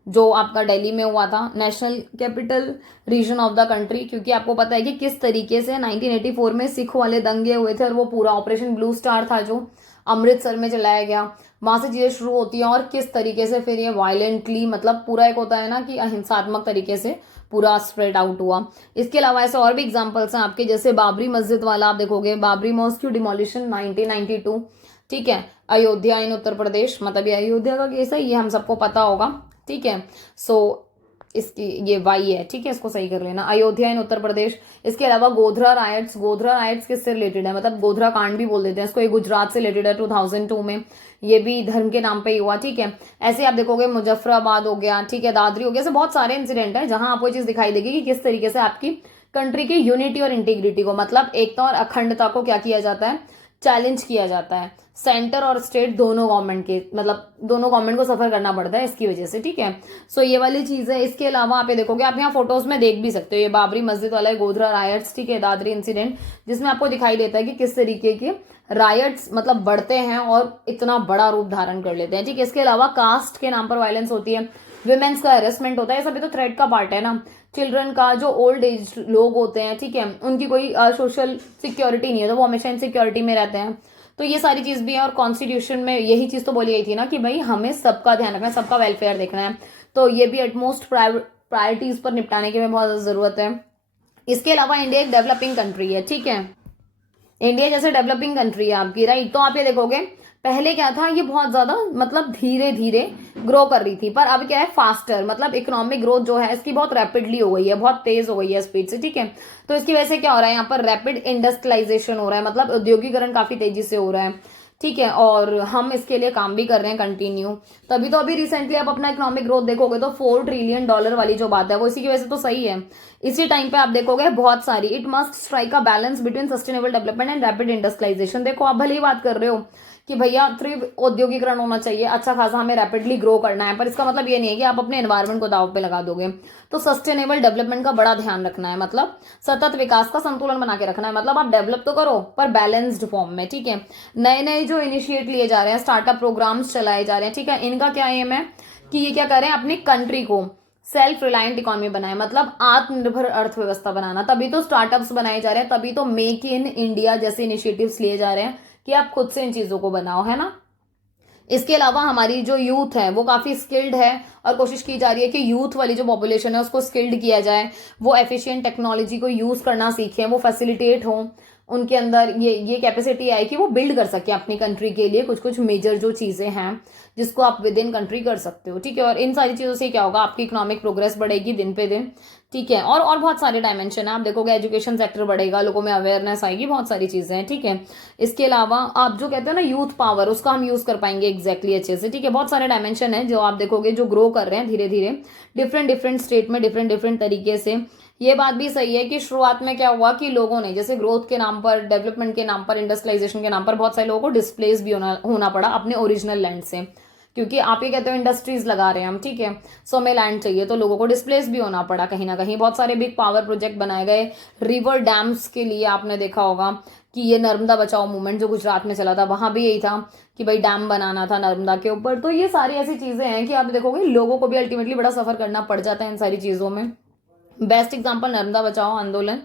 जो आपका दिल्ली में हुआ था, national capital region of the country, क्योंकि आपको पता है कि किस तरीके से 1984 में सिख वाले दंगे हुए थे, और वो पूरा ऑपरेशन ब्लू स्टार था जो अमृतसर में चलाया गया, वहां से चीजें शुरू होती हैं, और किस तरीके से फिर ये वायलेंटली, मतलब पूरा एक होता है ना कि अहिंसात्मक तरीके से पूरा स्प्रेड आउट हुआ। इसके अलावा ऐसे और भी एग्जांपल्स हैं आपके, जैसे बाबरी मस्जिद वाला आप देखोगे, बाबरी मॉस्क की डिमोलिशन 1992, ठीक है, अयोध्या इन उत्तर प्रदेश, मतलब ये अयोध्या का केस है, ये हम सबको पता होगा, ठीक है। सो इसकी ये वाई है, ठीक है, इसको सही कर लेना। अयोध्या इन उत्तर प्रदेश। इसके अलावा गोधरा राइट्स, गोधरा राइट्स किससे रिलेटेड है, मतलब गोधरा कांड भी बोल देते हैं इसको, ये गुजरात से रिलेटेड है 2002 में, ये भी धर्म के नाम पे ही हुआ, ठीक है। ऐसे आप देखोगे मुजफ्फराबाद हो गया, ठीक है, दादरी हो गया, ऐसे बहुत सारे इंसिडेंट है जहां आपको ये चीज दिखाई देगी कि किस तरीके से आपकी कंट्री की यूनिटी और इंटीग्रिटी को, मतलब एकता और अखंडता को क्या किया जाता है, चैलेंज किया जाता है। सेंटर और स्टेट दोनों गवर्नमेंट के, मतलब दोनों गवर्नमेंट को सफर करना पड़ता है इसकी वजह से, ठीक है। सो ये वाली चीज है। इसके अलावा आप ये देखोगे, आप यहाँ फोटोज में देख भी सकते हो, ये बाबरी मस्जिद वाला है, गोधरा रायट्स, ठीक है, दादरी इंसिडेंट, जिसमें आपको दिखाई देता है कि किस तरीके के रायट्स मतलब बढ़ते हैं और इतना बड़ा रूप धारण कर लेते हैं, ठीक है। इसके अलावा कास्ट के नाम पर वायलेंस होती है, विमेन्स का हेरेसमेंट होता है, सभी तो थ्रेट का पार्ट है ना। चिल्ड्रन का, जो ओल्ड एज लोग होते हैं, ठीक है, उनकी कोई सोशल सिक्योरिटी नहीं है, तो वो हमेशा इनसिक्योरिटी में रहते हैं, तो ये सारी चीज भी है। और कॉन्स्टिट्यूशन में यही चीज तो बोली गई थी ना कि भाई हमें सबका ध्यान रखना है, सबका वेलफेयर देखना है, तो ये भी एटमोस्ट प्रायोरिटीज पर निपटाने की हमें बहुत ज्यादा जरूरत है। इसके अलावा इंडिया एक डेवलपिंग कंट्री है, ठीक है, इंडिया जैसे डेवलपिंग कंट्री है आपकी, राइट। तो आप ये देखोगे पहले क्या था, ये बहुत ज्यादा मतलब धीरे धीरे ग्रो कर रही थी, पर अब क्या है, फास्टर, मतलब इकोनॉमिक ग्रोथ जो है इसकी बहुत रैपिडली हो गई है, बहुत तेज हो गई है स्पीड से, ठीक है। तो इसकी वजह से क्या हो रहा है, यहाँ पर रैपिड इंडस्ट्रियलाइजेशन हो रहा है, मतलब औद्योगिकरण काफी तेजी से हो रहा है, ठीक है। और हम इसके लिए काम भी कर रहे हैं कंटिन्यू, तभी तो अभी रिसेंटली आप अपना इकोनॉमिक ग्रोथ देखोगे तो $4 ट्रिलियन वाली जो बात है वो इसी की वजह से तो सही है। इसी टाइम पे आप देखोगे बहुत सारी, it must strike a balance between sustainable development and rapid industrialisation. देखो आप भले ही बात कर रहे हो कि भैया तीव्र औद्योगिकरण होना चाहिए, अच्छा खासा हमें रैपिडली ग्रो करना है, पर इसका मतलब ये नहीं है कि आप अपने एनवायरमेंट को दांव पे लगा दोगे। तो सस्टेनेबल डेवलपमेंट का बड़ा ध्यान रखना है, मतलब सतत विकास का संतुलन बना के रखना है, मतलब आप डेवलप तो करो पर बैलेंस्ड फॉर्म में, ठीक है। नए नए जो इनिशिएट लिए जा रहे हैं, स्टार्टअप प्रोग्राम्स चलाए जा रहे हैं, ठीक है, इनका क्या एम है कि ये क्या करें, अपनी कंट्री को सेल्फ रिलायंट इकोनॉमी बनाए, मतलब आत्मनिर्भर अर्थव्यवस्था बनाना। तभी तो स्टार्टअप्स बनाए जा रहे हैं, तभी तो मेक इन इंडिया जैसे इनिशिएटिव्स लिए जा रहे हैं कि आप खुद से इन चीजों को बनाओ, है ना। इसके अलावा हमारी जो यूथ है वो काफी स्किल्ड है और कोशिश की जा रही है कि यूथ वाली जो पॉपुलेशन है उसको स्किल्ड किया जाए, वो एफिशिएंट टेक्नोलॉजी को यूज करना सीखें, वो फैसिलिटेट हो, उनके अंदर ये कैपेसिटी आए कि वो बिल्ड कर सके अपनी कंट्री के लिए कुछ कुछ मेजर जो चीजें हैं जिसको आप विद इन कंट्री कर सकते हो, ठीक है। और इन सारी चीजों से क्या होगा, आपकी इकोनॉमिक प्रोग्रेस बढ़ेगी दिन पे दिन, ठीक है। और बहुत सारे डायमेंशन है, आप देखोगे एजुकेशन सेक्टर बढ़ेगा, लोगों में अवेयरनेस आएगी, बहुत सारी चीजें हैं, ठीक है। इसके अलावा आप जो कहते हो ना यूथ पावर, उसका हम यूज कर पाएंगे एग्जैक्टली अच्छे से, ठीक है। बहुत सारे डायमेंशन है जो आप देखोगे जो ग्रो कर रहे हैं धीरे धीरे डिफरेंट स्टेट में डिफरेंट तरीके से। ये बात भी सही है कि शुरुआत में क्या हुआ कि लोगों ने जैसे ग्रोथ के नाम पर, डेवलपमेंट के नाम पर, इंडस्ट्रियलाइजेशन के नाम पर बहुत सारे लोगों को डिस्प्लेस भी होना पड़ा अपने ओरिजिनल लैंड से, क्योंकि आप ये कहते हो इंडस्ट्रीज लगा रहे हैं हम, ठीक है, सो हमें लैंड चाहिए, तो लोगों को डिस्प्लेस भी होना पड़ा कहीं ना कहीं। बहुत सारे बिग पावर प्रोजेक्ट बनाए गए, रिवर डैम्स के लिए आपने देखा होगा कि ये नर्मदा बचाओ मूवमेंट जो गुजरात में चला था, वहां भी यही था कि भाई डैम बनाना था नर्मदा के ऊपर। तो ये सारी ऐसी चीजें हैं कि आप देखोगे लोगों को भी अल्टीमेटली बड़ा सफर करना पड़ जाता है इन सारी चीजों में। बेस्ट एग्जाम्पल नर्मदा बचाओ आंदोलन,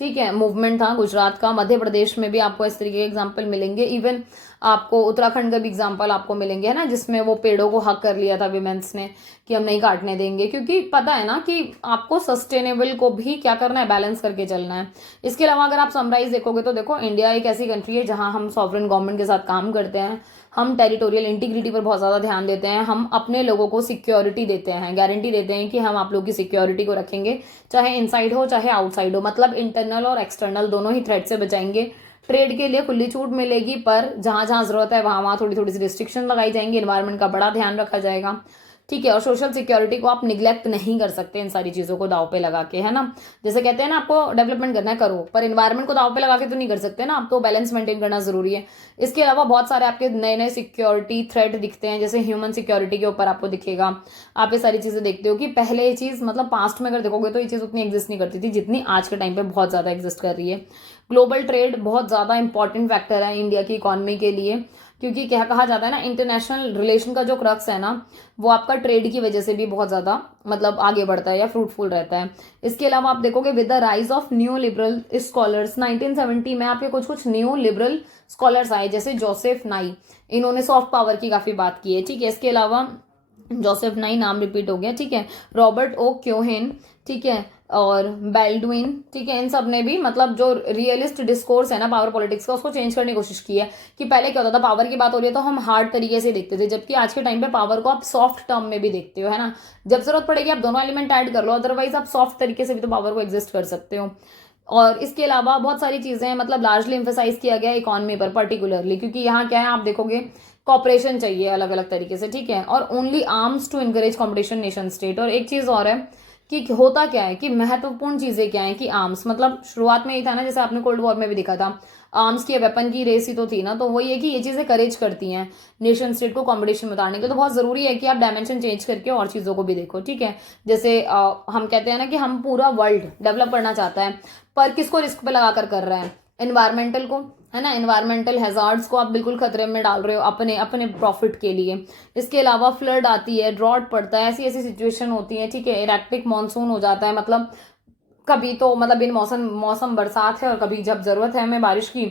ठीक है, मूवमेंट था गुजरात का। मध्य प्रदेश में भी आपको इस तरीके के एग्जाम्पल मिलेंगे, इवन आपको उत्तराखंड का भी एग्जाम्पल आपको मिलेंगे, है ना, जिसमें वो पेड़ों को हक कर लिया था विमेंस ने कि हम नहीं काटने देंगे, क्योंकि पता है ना कि आपको सस्टेनेबल को भी क्या करना है, बैलेंस करके चलना है। इसके अलावा अगर आप समराइज देखोगे तो देखो इंडिया एक ऐसी कंट्री है जहां हम सॉवरेन गवर्नमेंट के साथ काम करते हैं, हम टेरिटोरियल इंटीग्रिटी पर बहुत ज्यादा ध्यान देते हैं, हम अपने लोगों को सिक्योरिटी देते हैं, गारंटी देते हैं कि हम आप लोगों की सिक्योरिटी को रखेंगे, चाहे इनसाइड हो चाहे आउटसाइड हो, मतलब इंटरनल और एक्सटर्नल दोनों ही थ्रेट से बचाएंगे। ट्रेड के लिए खुली छूट मिलेगी, पर जहां जहां जरूरत है वहां वहां थोड़ी सी रिस्ट्रिक्शन लगाई जाएंगी, एनवायरमेंट का बड़ा ध्यान रखा जाएगा, ठीक है। और सोशल सिक्योरिटी को आप निग्लेक्ट नहीं कर सकते इन सारी चीजों को दाव पे लगा के, है ना। जैसे कहते हैं ना आपको डेवलपमेंट करना है करो, पर एनवायरमेंट को दाव पे लगा के तो नहीं कर सकते ना आप, तो बैलेंस मेंटेन करना जरूरी है। इसके अलावा बहुत सारे आपके नए नए सिक्योरिटी थ्रेट दिखते हैं, जैसे ह्यूमन सिक्योरिटी के ऊपर आपको दिखेगा। आप ये सारी चीजें देखते हो कि पहले ये चीज मतलब पास्ट में अगर देखोगे तो ये चीज उतनी एग्जिस्ट नहीं करती थी जितनी आज के टाइम पे बहुत ज्यादा एग्जिस्ट कर रही है। ग्लोबल ट्रेड बहुत ज्यादा इंपॉर्टेंट फैक्टर है इंडिया की इकोनॉमी के लिए, क्योंकि क्या कहा जाता है ना, इंटरनेशनल रिलेशन का जो क्रक्स है ना वो आपका ट्रेड की वजह से भी बहुत ज्यादा मतलब आगे बढ़ता है या फ्रूटफुल रहता है। इसके अलावा आप देखोगे with the rise of new liberal scholars, 1970 में आपके कुछ न्यू लिबरल स्कॉलर्स आए, जैसे जोसेफ नाई, इन्होंने सॉफ्ट पावर की काफी बात की है, ठीक है। इसके अलावा जोसेफ नाई नाम रिपीट हो गया, ठीक है, रॉबर्ट ओ क्योहेन, ठीक है, और बेल्डविन, ठीक है, इन सब ने भी मतलब जो रियलिस्ट डिस्कोर्स है ना पावर पॉलिटिक्स का उसको चेंज करने की कोशिश की है। कि पहले क्या होता था, पावर की बात हो रही है तो हम हार्ड तरीके से देखते थे, जबकि आज के टाइम पे पावर को आप सॉफ्ट टर्म में भी देखते हो, है ना। जब जरूरत पड़ेगी आप दोनों एलिमेंट ऐड कर लो, अदरवाइज आप सॉफ्ट तरीके से भी तो पावर को एग्जिस्ट कर सकते हो। और इसके अलावा बहुत सारी चीजें मतलब लार्जली एम्फेसाइज किया गया इकोनॉमी पर पर्टिकुलरली, क्योंकि यहाँ क्या है आप देखोगे कॉपरेशन चाहिए अलग अलग तरीके से, ठीक है, और only arms to encourage competition nation state. और एक चीज और है कि होता क्या है कि महत्वपूर्ण चीजें क्या है कि आर्म्स मतलब शुरुआत में ये था ना, जैसे आपने कोल्ड वॉर में भी दिखा था, आर्म्स की वेपन की रेस ही तो थी ना, तो वही है कि ये चीजें करेज करती हैं नेशन स्टेट को कॉम्पिटिशन में उतारने के। तो बहुत जरूरी है कि आप डायमेंशन चेंज करके और चीजों को भी देखो, ठीक है। जैसे हम कहते हैं ना कि हम पूरा वर्ल्ड डेवलप करना चाहता है, पर किसको रिस्क पे लगाकर कर रहे हैं, एनवायरमेंटल को, है ना। एनवायरमेंटल हैजार्ड्स को आप बिल्कुल खतरे में डाल रहे हो अपने अपने प्रॉफिट के लिए। इसके अलावा फ्लड आती है, ड्रॉट पड़ता है, ऐसी ऐसी सिचुएशन होती है, ठीक है, इरेक्टिक मानसून हो जाता है, मतलब कभी तो मतलब इन मौसम मौसम बरसात है और कभी जब जरूरत है हमें बारिश की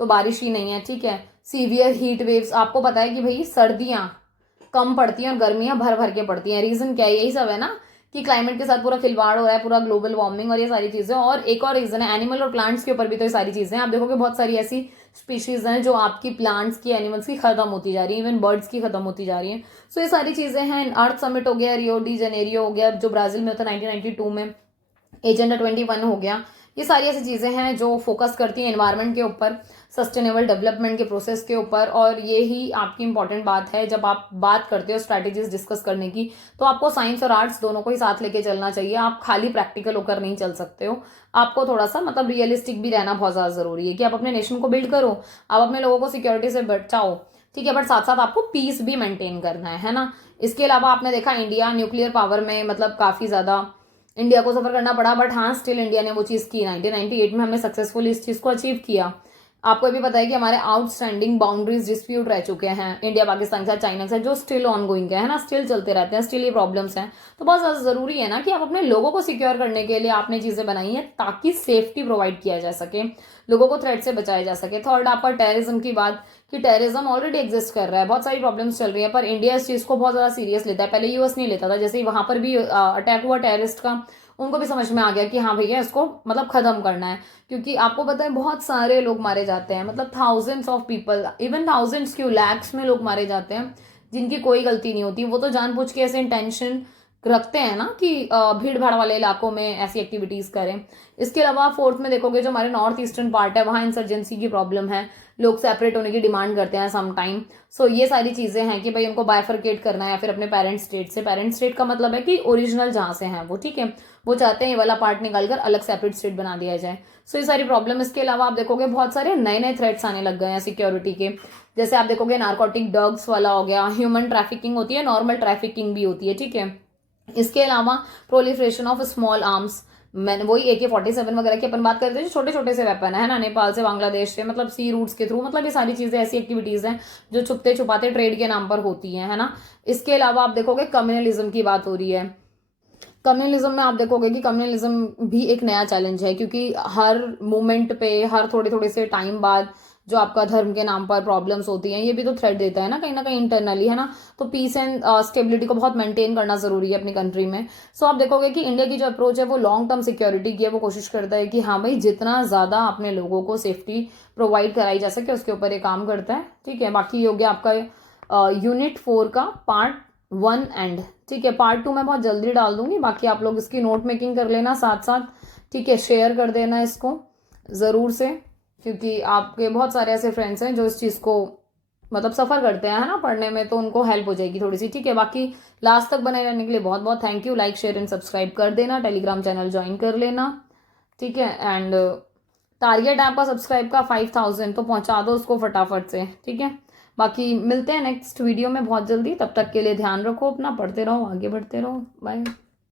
तो बारिश ही नहीं है, ठीक है। सीवियर हीट वेव्स, आपको पता है कि भाई सर्दियां कम पड़ती हैं और गर्मियां भर भर के पड़ती हैं। रीजन क्या है, यही सब है ना कि क्लाइमेट के साथ पूरा खिलवाड़ हो रहा है, पूरा ग्लोबल वार्मिंग और ये सारी चीजें। और एक और रीजन है एनिमल और प्लांट्स के ऊपर भी तो ये सारी चीजें हैं। आप देखोगे बहुत सारी ऐसी स्पीशीज हैं जो आपकी प्लांट्स की एनिमल्स की खत्म होती जा रही है, इवन बर्ड्स की खत्म होती जा रही है। सो ये सारी चीजें हैं। अर्थ समिट हो गया, रियो डी जेनेरियो हो गया जो ब्राजील में होता 1992 में, एजेंडा 21 हो गया, ये सारी ऐसी चीजें हैं जो फोकस करती हैं एनवायरनमेंट के ऊपर, सस्टेनेबल डेवलपमेंट के प्रोसेस के ऊपर। और ये ही आपकी इंपॉर्टेंट बात है जब आप बात करते हो स्ट्रैटेजीज डिस्कस करने की, तो आपको साइंस और आर्ट्स दोनों को ही साथ लेके चलना चाहिए। आप खाली प्रैक्टिकल होकर नहीं चल सकते हो, आपको थोड़ा सा मतलब रियलिस्टिक भी रहना बहुत ज्यादा जरूरी है कि आप अपने नेशन को बिल्ड करो, आप अपने लोगों को सिक्योरिटी से बचाओ, ठीक है, बट साथ साथ आपको पीस भी मेंटेन करना है ना। इसके अलावा आपने देखा इंडिया न्यूक्लियर पावर में मतलब काफी ज्यादा इंडिया को सफर करना पड़ा, बट हाँ स्टिल इंडिया ने वो चीज की। 1998 में हमने सक्सेसफुली इस चीज को अचीव किया। आपको भी पता है कि हमारे आउटस्टैंडिंग बाउंड्रीज डिस्प्यूट रह चुके हैं इंडिया पाकिस्तान के साथ, चाइना के साथ, जो स्टिल ऑन गोइंग है ना, स्टिल चलते रहते हैं, स्टिल ये प्रॉब्लम्स हैं। तो बहुत ज्यादा जरूरी है ना कि आप अपने लोगों को सिक्योर करने के लिए आपने चीजें बनाई है ताकि सेफ्टी प्रोवाइड किया जा सके, लोगों को थ्रेट से बचाया जा सके। थर्ड आपका टेररिज्म की बात, कि टेररिज्म ऑलरेडी एग्जिस्ट कर रहा है, बहुत सारी प्रॉब्लम्स चल रही है, पर इंडिया इस चीज को बहुत ज्यादा सीरियस लेता है। पहले यूएस नहीं लेता था, जैसे ही वहां पर भी अटैक हुआ टेररिस्ट का, उनको भी समझ में आ गया कि हाँ भैया इसको मतलब खत्म करना है। क्योंकि आपको पता है बहुत सारे लोग मारे जाते हैं, मतलब thousands of people, even thousands क्यों लैक्स में लोग मारे जाते हैं जिनकी कोई गलती नहीं होती। वो तो जानबूझ के ऐसे इंटेंशन रखते हैं ना कि भीड़ भाड़ वाले इलाकों में ऐसी एक्टिविटीज करें। इसके अलावा फोर्थ में देखोगे जो हमारे नॉर्थ ईस्टर्न पार्ट है वहां इंसर्जेंसी की प्रॉब्लम है, लोग सेपरेट होने की डिमांड करते हैं सम टाइम। सो ये सारी चीजें हैं कि भाई उनको बायफरकेट करना है या फिर अपने पेरेंट स्टेट से, पेरेंट स्टेट का मतलब है कि ओरिजिनल जहां से है वो, ठीक है, वो चाहते हैं ये वाला पार्ट निकालकर अलग सेपरेट स्टेट बना दिया जाए। सो ये सारी प्रॉब्लम। इसके अलावा आप देखोगे बहुत सारे नए नए थ्रेट्स आने लग गए हैं सिक्योरिटी के, जैसे आप देखोगे नार्कोटिक ड्रग्स वाला हो गया, ह्यूमन ट्रैफिकिंग होती है, नॉर्मल ट्रैफिकिंग भी होती है, ठीक है। इसके अलावा प्रोलिफरेशन ऑफ स्मॉल आर्म्स, मैंने वही AK-47 वगैरह की अपन बात करते हैं, जो छोटे छोटे से वेपन है ना, नेपाल से बांग्लादेश से मतलब सी रूट्स के थ्रू, मतलब ये सारी चीजें ऐसी एक्टिविटीज हैं जो छुपते छुपाते ट्रेड के नाम पर होती हैं, है ना। इसके अलावा आप देखोगे कम्युनलिज्म की बात हो रही है। कम्युनलिज्म में आप देखोगे कि कम्युनलिज्म भी एक नया चैलेंज है, क्योंकि हर मोमेंट पे हर थोड़े थोड़े से टाइम बाद जो आपका धर्म के नाम पर प्रॉब्लम्स होती हैं, ये भी तो थ्रेट देता है ना कहीं इंटरनली, है ना। तो पीस एंड स्टेबिलिटी को बहुत मेंटेन करना जरूरी है अपनी कंट्री में। सो आप देखोगे कि इंडिया की जो अप्रोच है वो लॉन्ग टर्म सिक्योरिटी की है, वो कोशिश करता है कि हाँ भाई जितना ज्यादा अपने लोगों को सेफ्टी प्रोवाइड कराई जा सके उसके ऊपर ये काम करता है, ठीक है। बाकी ये हो गया आपका यूनिट 4 का पार्ट 1 एंड, ठीक है। पार्ट 2 मैं बहुत जल्दी डाल दूंगी, बाकी आप लोग इसकी नोट मेकिंग कर लेना साथ साथ, ठीक है। शेयर कर देना इसको जरूर से, क्योंकि आपके बहुत सारे ऐसे फ्रेंड्स हैं जो इस चीज को मतलब सफर करते हैं, है ना, पढ़ने में, तो उनको हेल्प हो जाएगी थोड़ी सी, ठीक है। बाकी लास्ट तक बने रहने के लिए बहुत बहुत thank you. Like share and subscribe कर देना, टेलीग्राम चैनल ज्वाइन कर लेना, ठीक है। एंड टारगेट है आपका सब्सक्राइब का 5000, तो पहुंचा दो उसको फटाफट से, ठीक है। बाकी मिलते हैं नेक्स्ट वीडियो में बहुत जल्दी, तब तक के लिए ध्यान रखो अपना, पढ़ते रहो, आगे बढ़ते रहो, बाय।